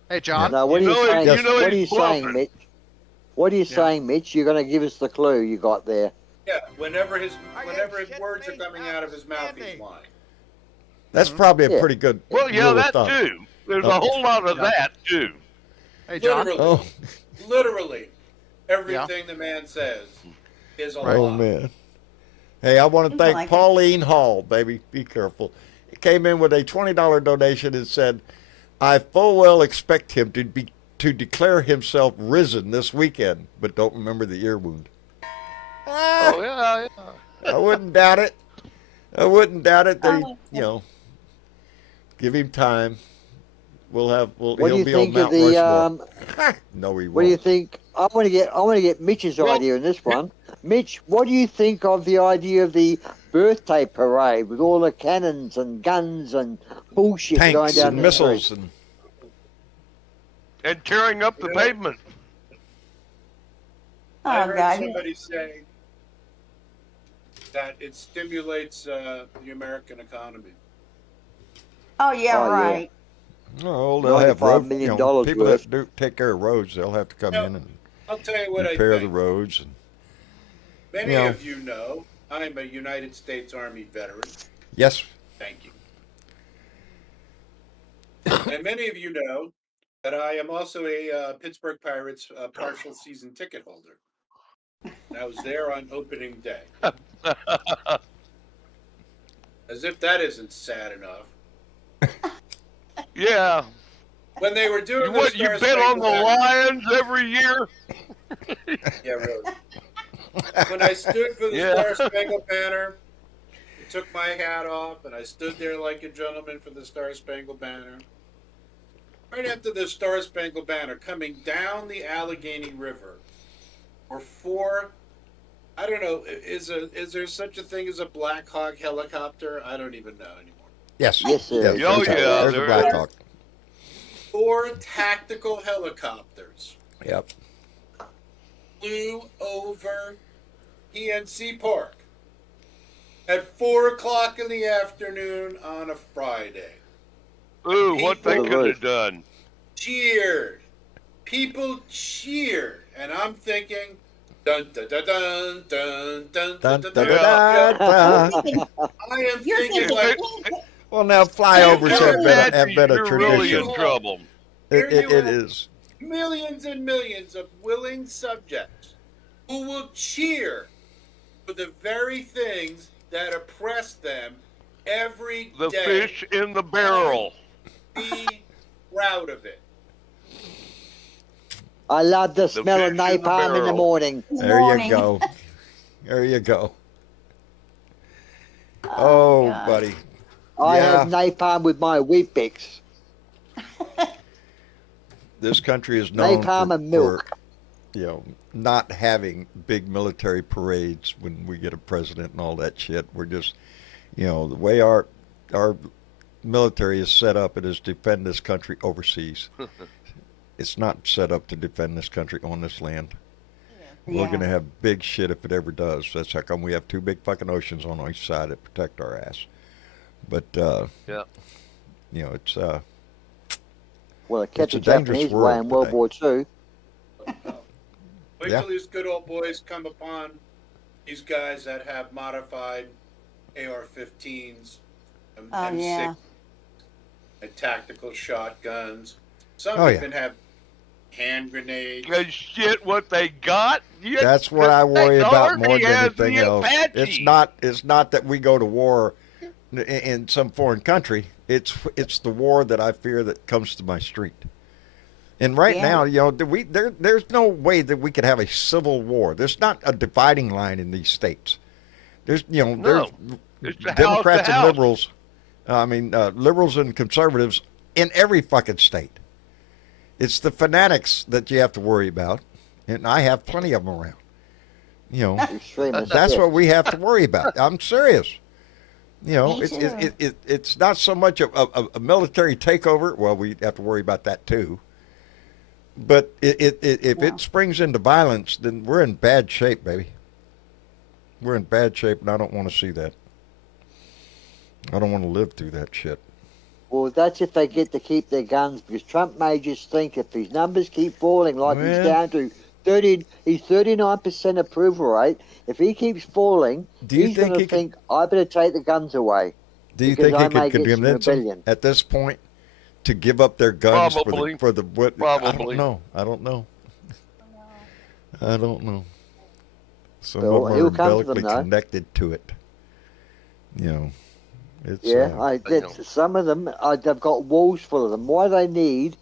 Hey, John. Now, what You are you know saying? it- you know What are he's you saying, bluffing. Mitch? What are you saying, Mitch? You're going to give us the clue you got there. Yeah, whenever his words are coming out of his mouth, he's lying. That's probably a Yeah. pretty good Well, yeah, rule of that thumb. too. There's Okay. a whole lot of that too. Hey, John. Literally, Oh, literally, everything the man says is a oh lie. man. Hey, I want to Seems thank like it. Pauline Hall, baby. Be careful. It came in with a $20 donation and said, I full well expect him to declare himself risen this weekend, but don't remember the ear wound. Oh yeah, yeah. I wouldn't doubt it. I wouldn't doubt it. That Oh, he, give him time. What do he'll you be on think of Mount the? Rushmore. No, he What do you won't. think? I want to get Mitch's Well- idea in this one. Mitch, what do you think of the idea of the birthday parade with all the cannons and guns and bullshit going Tanks down and the missiles street? and And tearing up the pavement. I Oh, heard God. somebody say that it stimulates the American economy. Oh, yeah, Oh, yeah. right. oh, they'll have $95 road, million people worth. that do take care of roads. They'll have to come No, in and I'll tell you what I repair the think. roads. And Many you know. of you know I'm a United States Army veteran. yes, Thank you. And many of you know that I am also a Pittsburgh Pirates partial season ticket holder. And I was there on opening day. As if that isn't sad enough. Yeah. When they were doing What, you Star bet on Spangled the Banner- Lions every year? Yeah, really. When I stood for the Yeah. Star Spangled Banner, I took my hat off and I stood there like a gentleman for the Star Spangled Banner. Right after the Star Spangled Banner, coming down the Allegheny River, were four. I don't know. Is there such a thing as a Black Hawk helicopter? I don't even know anymore. yes, Yes, sir. yes. Oh, there's a- yeah, there's a there Black is. Hawk. 4 tactical helicopters Yep. flew over PNC Park at 4 o'clock in the afternoon on a Friday. Ooh, what they People- could have done. Cheered. People cheered. And I'm thinking, dun dun dun dun dun dun Dun, dun dun, dun. dun, dun, dun. I am You're thinking thinking, like, Well, now flyovers have been a You're really tradition. in trouble. It Here you are. is. millions and millions of willing subjects who will cheer for the very things that oppress them every day. The fish in the barrel. Be proud of it. I love the smell of fish in the napalm in the barrel. morning. There Morning. you go. There you go. Oh, God. buddy. I Yeah. have napalm with my wheat bix. This country is known Napalm and milk. for not having big military parades when we get a president and all that shit. We're just, the way our military is set up, it is to defend this country overseas. It's not set up to defend this country on this land. We're Yeah. going to have big shit if it ever does. That's how come we have 2 big fucking oceans on each side that protect our ass. But, Yeah. it's, Well, it kept It's the a dangerous Japanese world away in World today. War II. Wait Yeah. till these good old boys come upon these guys that have modified AR-15s and Oh, yeah. M6 and tactical shotguns. Some Oh, yeah. even have hand grenades. Good shit, what they got? You- that's what I worry the about Army more than has anything the else. Apache. It's not that we go to war in some foreign country. It's the war that I fear that comes to my street. And right Yeah. now, there's no way that we could have a civil war. There's not a dividing line in these states. There's No. It's the Democrats house to and house. liberals I mean, liberals and conservatives in every fucking state. It's the fanatics that you have to worry about, and I have plenty of them around. You know, Extremists. that's yeah. what we have to worry about. I'm serious. You know, Me it's not so much a military takeover. Well, we have to worry about that too. But if it springs into violence, then we're in bad shape, baby. We're in bad shape, and I don't want to see that. I don't want to live through that shit. Well, that's if they get to keep their guns, because Trump may just think if his numbers keep falling, like he's Well- down to 30, he's 39% approval rate. If he keeps falling, Do you he's think going he to could- think, I better take the guns away. Do you Because think I he may could get some convince them rebellion. at this point to give up their guns Probably. for the what? I Probably. don't know. I don't know. I don't know. Some Well, of them he'll are come to them, umbilically though. connected to it. You know, it's Yeah, know. some of them, they've got walls full of them. Why they need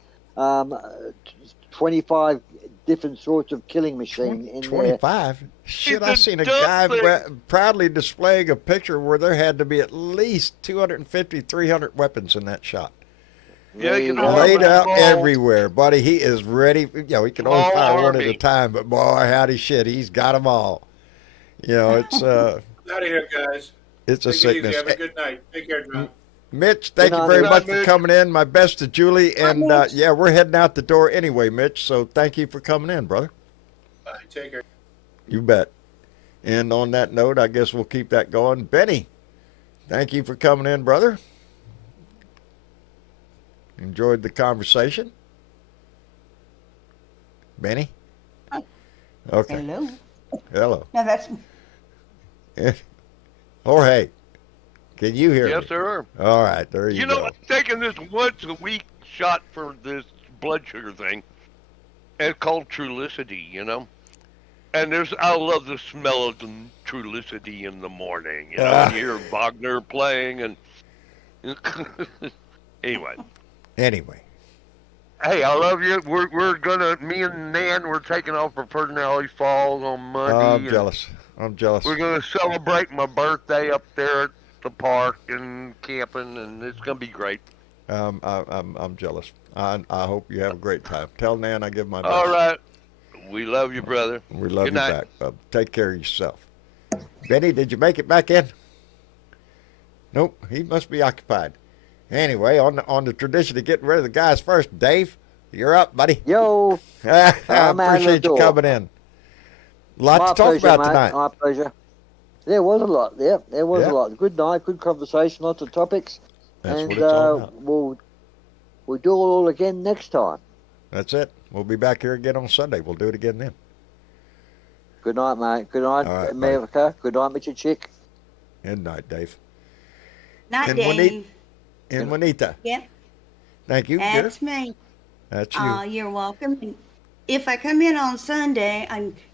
25 different sorts of killing machine in there? 25. Shit, I It's a seen a dumb guy thing. proudly displaying a picture where there had to be at least 250, 300 weapons in that shot. Yeah, There you you know, go. Laid out small- everywhere, buddy. He is ready. You know, he can only Small fire one at a army. time, but boy, howdy shit, he's got them all. You know, it's Out of here, guys. it's a Take it easy. sickness. Have a good night. Take care, John. Mitch, thank Good you night, very Mitch. much Good night, for Mitch. coming in. My best to Julie, and Mitch. yeah, we're heading out the door anyway, Mitch. So thank you for coming in, brother. Bye. Take care. You bet. And on that note, I guess we'll keep that going. Benny, thank you for coming in, brother. Enjoyed the conversation. Benny? Okay. Hello. Hello. No, that's Jorge, can you hear Yes, me? sir. All right, there you You know, go. I'm taking this once a week shot for this blood sugar thing. It's called Trulicity, you know. And I love the smell of the Trulicity in the morning. You know, Ah. and you hear Wagner playing, and anyway. Anyway, Hey, I love you. We're gonna. Me and Nan, we're taking off for Personality Falls on Monday. I'm and jealous. I'm jealous. We're gonna celebrate my birthday up there at the park and camping, and it's gonna be great. I'm jealous. I hope you have a great time. Tell Nan I give my best. All right. We love you, brother. We love Good you night. back, bub. Take care of yourself. Benny, did you make it back in? Nope, he must be occupied. Anyway, on the tradition of getting rid of the guys first, Dave, you're up, buddy. Yo, I I'm out of the appreciate you door. coming in. Lot my to talk pleasure, about mate. tonight. My pleasure. There was a lot. Yeah, there was Yeah. a lot. Good night, good conversation, lots of topics. That's and what it's all about. we'll do it all again next time. That's it. We'll be back here again on Sunday. We'll do it again then. Good night, mate. Good night, All right, America. Good night, Mr. Chick. Good night, Dave. not And Dave. And Juanita. Yep, Thank you, dear. that's me. That's you. You're welcome. And if I come in on Sunday,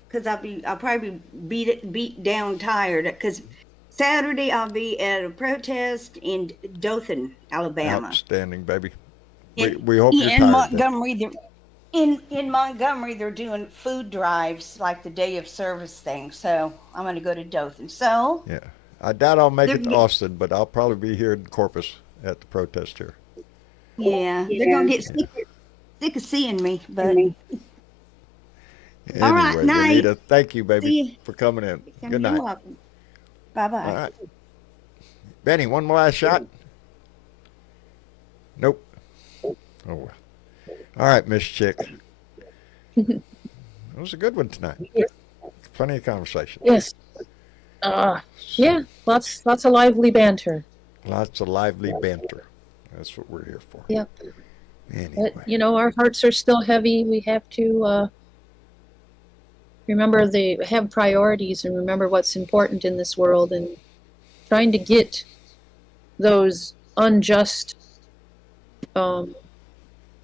because I'll probably be beat down tired. Because Saturday I'll be at a protest in Dothan, Alabama. Outstanding, baby. In- We hope you're in tired. Montgomery, in Montgomery, they're doing food drives like the Day of Service thing. So I'm going to go to Dothan. So Yeah. I doubt I'll make it to They're- Austin, but I'll probably be here in Corpus at the protest here. yeah, they're going to get sick of seeing me. But Anyway, All right, night. Juanita, thank you, See baby, you. for coming in. Good you're night. welcome. Bye bye. All right. Benny, one more last shot? Nope. Oh, well. All right, Miss Chick. It was a good one tonight. Plenty of conversation. Yes. Yeah, lots of lively banter. Lots of lively banter. That's what we're here for. Yep. Anyway. But, our hearts are still heavy. We have to remember have priorities and remember what's important in this world, and trying to get those unjust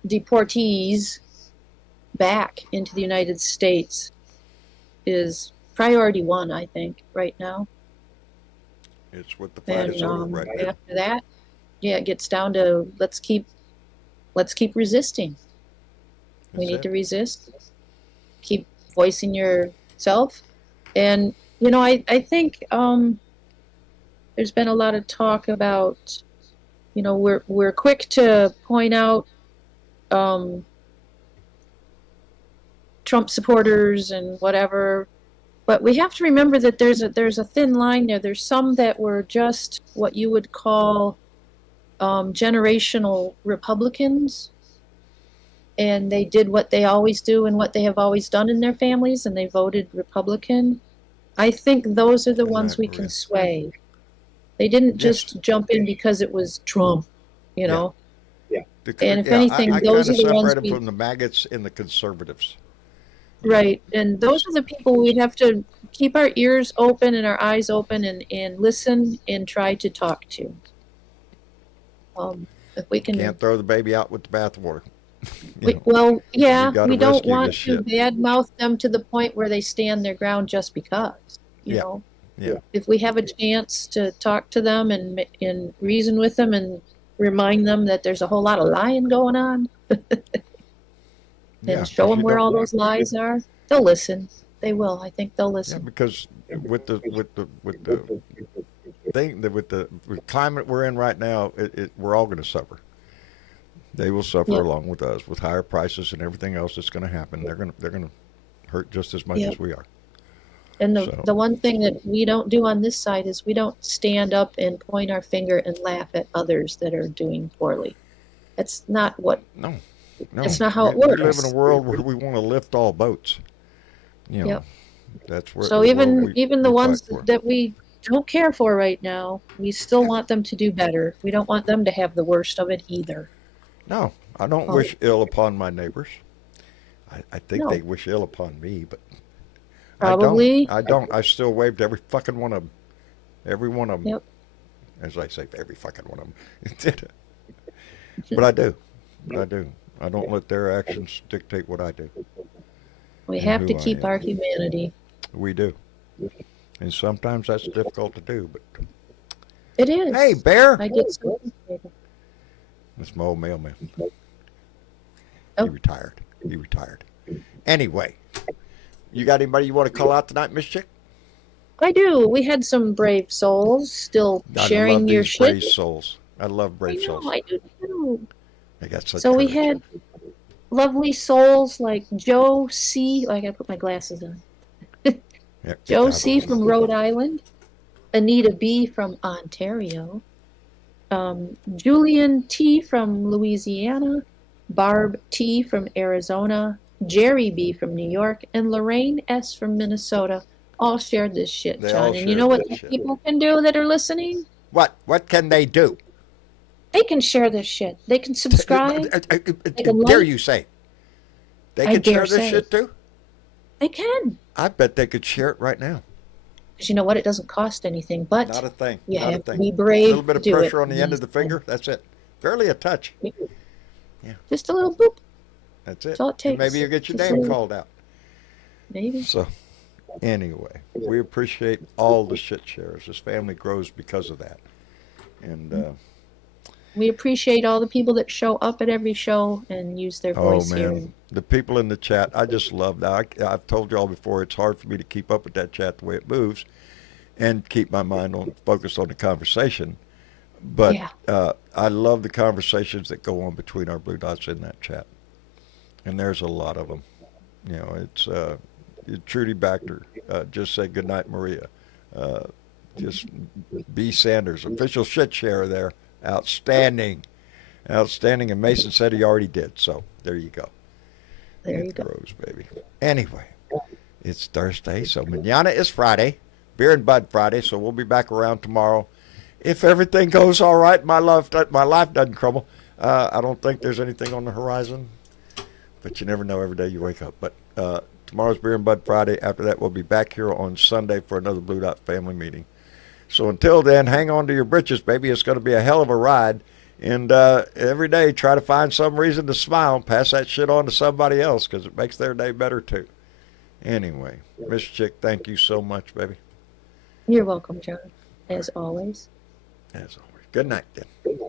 deportees back into the United States is priority one, I think, right now. It's what the fight And is over right now. after that, yeah, it gets down to let's keep resisting. We That's need it. to resist. Keep voicing yourself. And I think there's been a lot of talk about You know, we're quick to point out Trump supporters and whatever, but we have to remember that there's a thin line there. There's some that were just what you would call generational Republicans, and they did what they always do and what they have always done in their families, and they voted Republican. I think those are the ones we can sway. They didn't just jump in because it was Trump, you know. And if anything, those are the ones separate them from the maggots and the conservatives. Right, and those are the people we'd have to keep our ears open and our eyes open and listen and try to talk to. If we can, Can't throw the baby out with the bathwater. Well, yeah, we don't rescue want this to shit. badmouth them to the point where they stand their ground just because. You know, if we have a chance to talk to them and reason with them and remind them that there's a whole lot of lying going on, and show them where all those lies are, they'll listen. They will. I think they'll listen. Yeah, because with the thing that with the climate we're in right now, we're all going to suffer. They will suffer along with us with higher prices and everything else that's going to happen. They're going to hurt just as much as we are. And the one thing that we don't do on this side is we don't stand up and point our finger and laugh at others that are doing poorly. That's not what. No. That's not how it works. We live in a world where we want to lift all boats. You know, that's where. So even the ones that we don't care for right now, we still want them to do better. We don't want them to have the worst of it either. No, I don't wish ill upon my neighbors. I think they wish ill upon me, but probably I don't. I still wave to every fucking one of them. Every one of them. Yep. As I say, every fucking one of them. But I do. I don't let their actions dictate what I do. We have to keep our humanity. We do. And sometimes that's difficult to do, but it is. Hey, Bear. I get so frustrated. That's my old mailman. He retired. Anyway, you got anybody you want to call out tonight, Miss Chick? I do. We had some brave souls still sharing your shit. Brave souls. I love brave souls. I do too. They got such so courage. We had lovely souls like Joe C. I gotta put my glasses on. Joe C. from Rhode Island, Anita B. from Ontario, Julian T. from Louisiana, Barb T. from Arizona, Jerry B. from New York, and Lorraine S. from Minnesota all shared this shit, John. And you know what people can do that are listening? What? What can they do? They can share this shit. They can subscribe. Dare you say? They can share this shit too? They can. I bet they could share it right now. Because you know what? It doesn't cost anything, but not a thing. You have to be brave. A little bit of pressure on the end of the finger. That's it. Barely a touch. Yeah. Just a little boop. That's it. That's all it takes. And maybe you'll get your name called out. Maybe. So, anyway, we appreciate all the shit shares. This family grows because of that. And we appreciate all the people that show up at every show and use their voice here. Oh, man. The people in the chat, I just love that. I've told you all before, it's hard for me to keep up with that chat the way it moves and keep my mind focused on the conversation. But I love the conversations that go on between our blue dots in that chat. And there's a lot of them. You know, it's Trudy Baxter, just say goodnight, Maria. Just B. Sanders, official shit share there. Outstanding. And Mason said he already did. So there you go. There you go. Grows, baby. Anyway, it's Thursday, so mañana is Friday, Beer and Bud Friday. So we'll be back around tomorrow. If everything goes all right, my life doesn't crumble. I don't think there's anything on the horizon, but you never know. Every day you wake up. But tomorrow's Beer and Bud Friday. After that, we'll be back here on Sunday for another Blue Dot family meeting. So until then, hang on to your britches, baby. It's going to be a hell of a ride. And every day, try to find some reason to smile and pass that shit on to somebody else because it makes their day better, too. Anyway, Miss Chick, thank you so much, baby. You're welcome, John, as always. As always. Good night, then.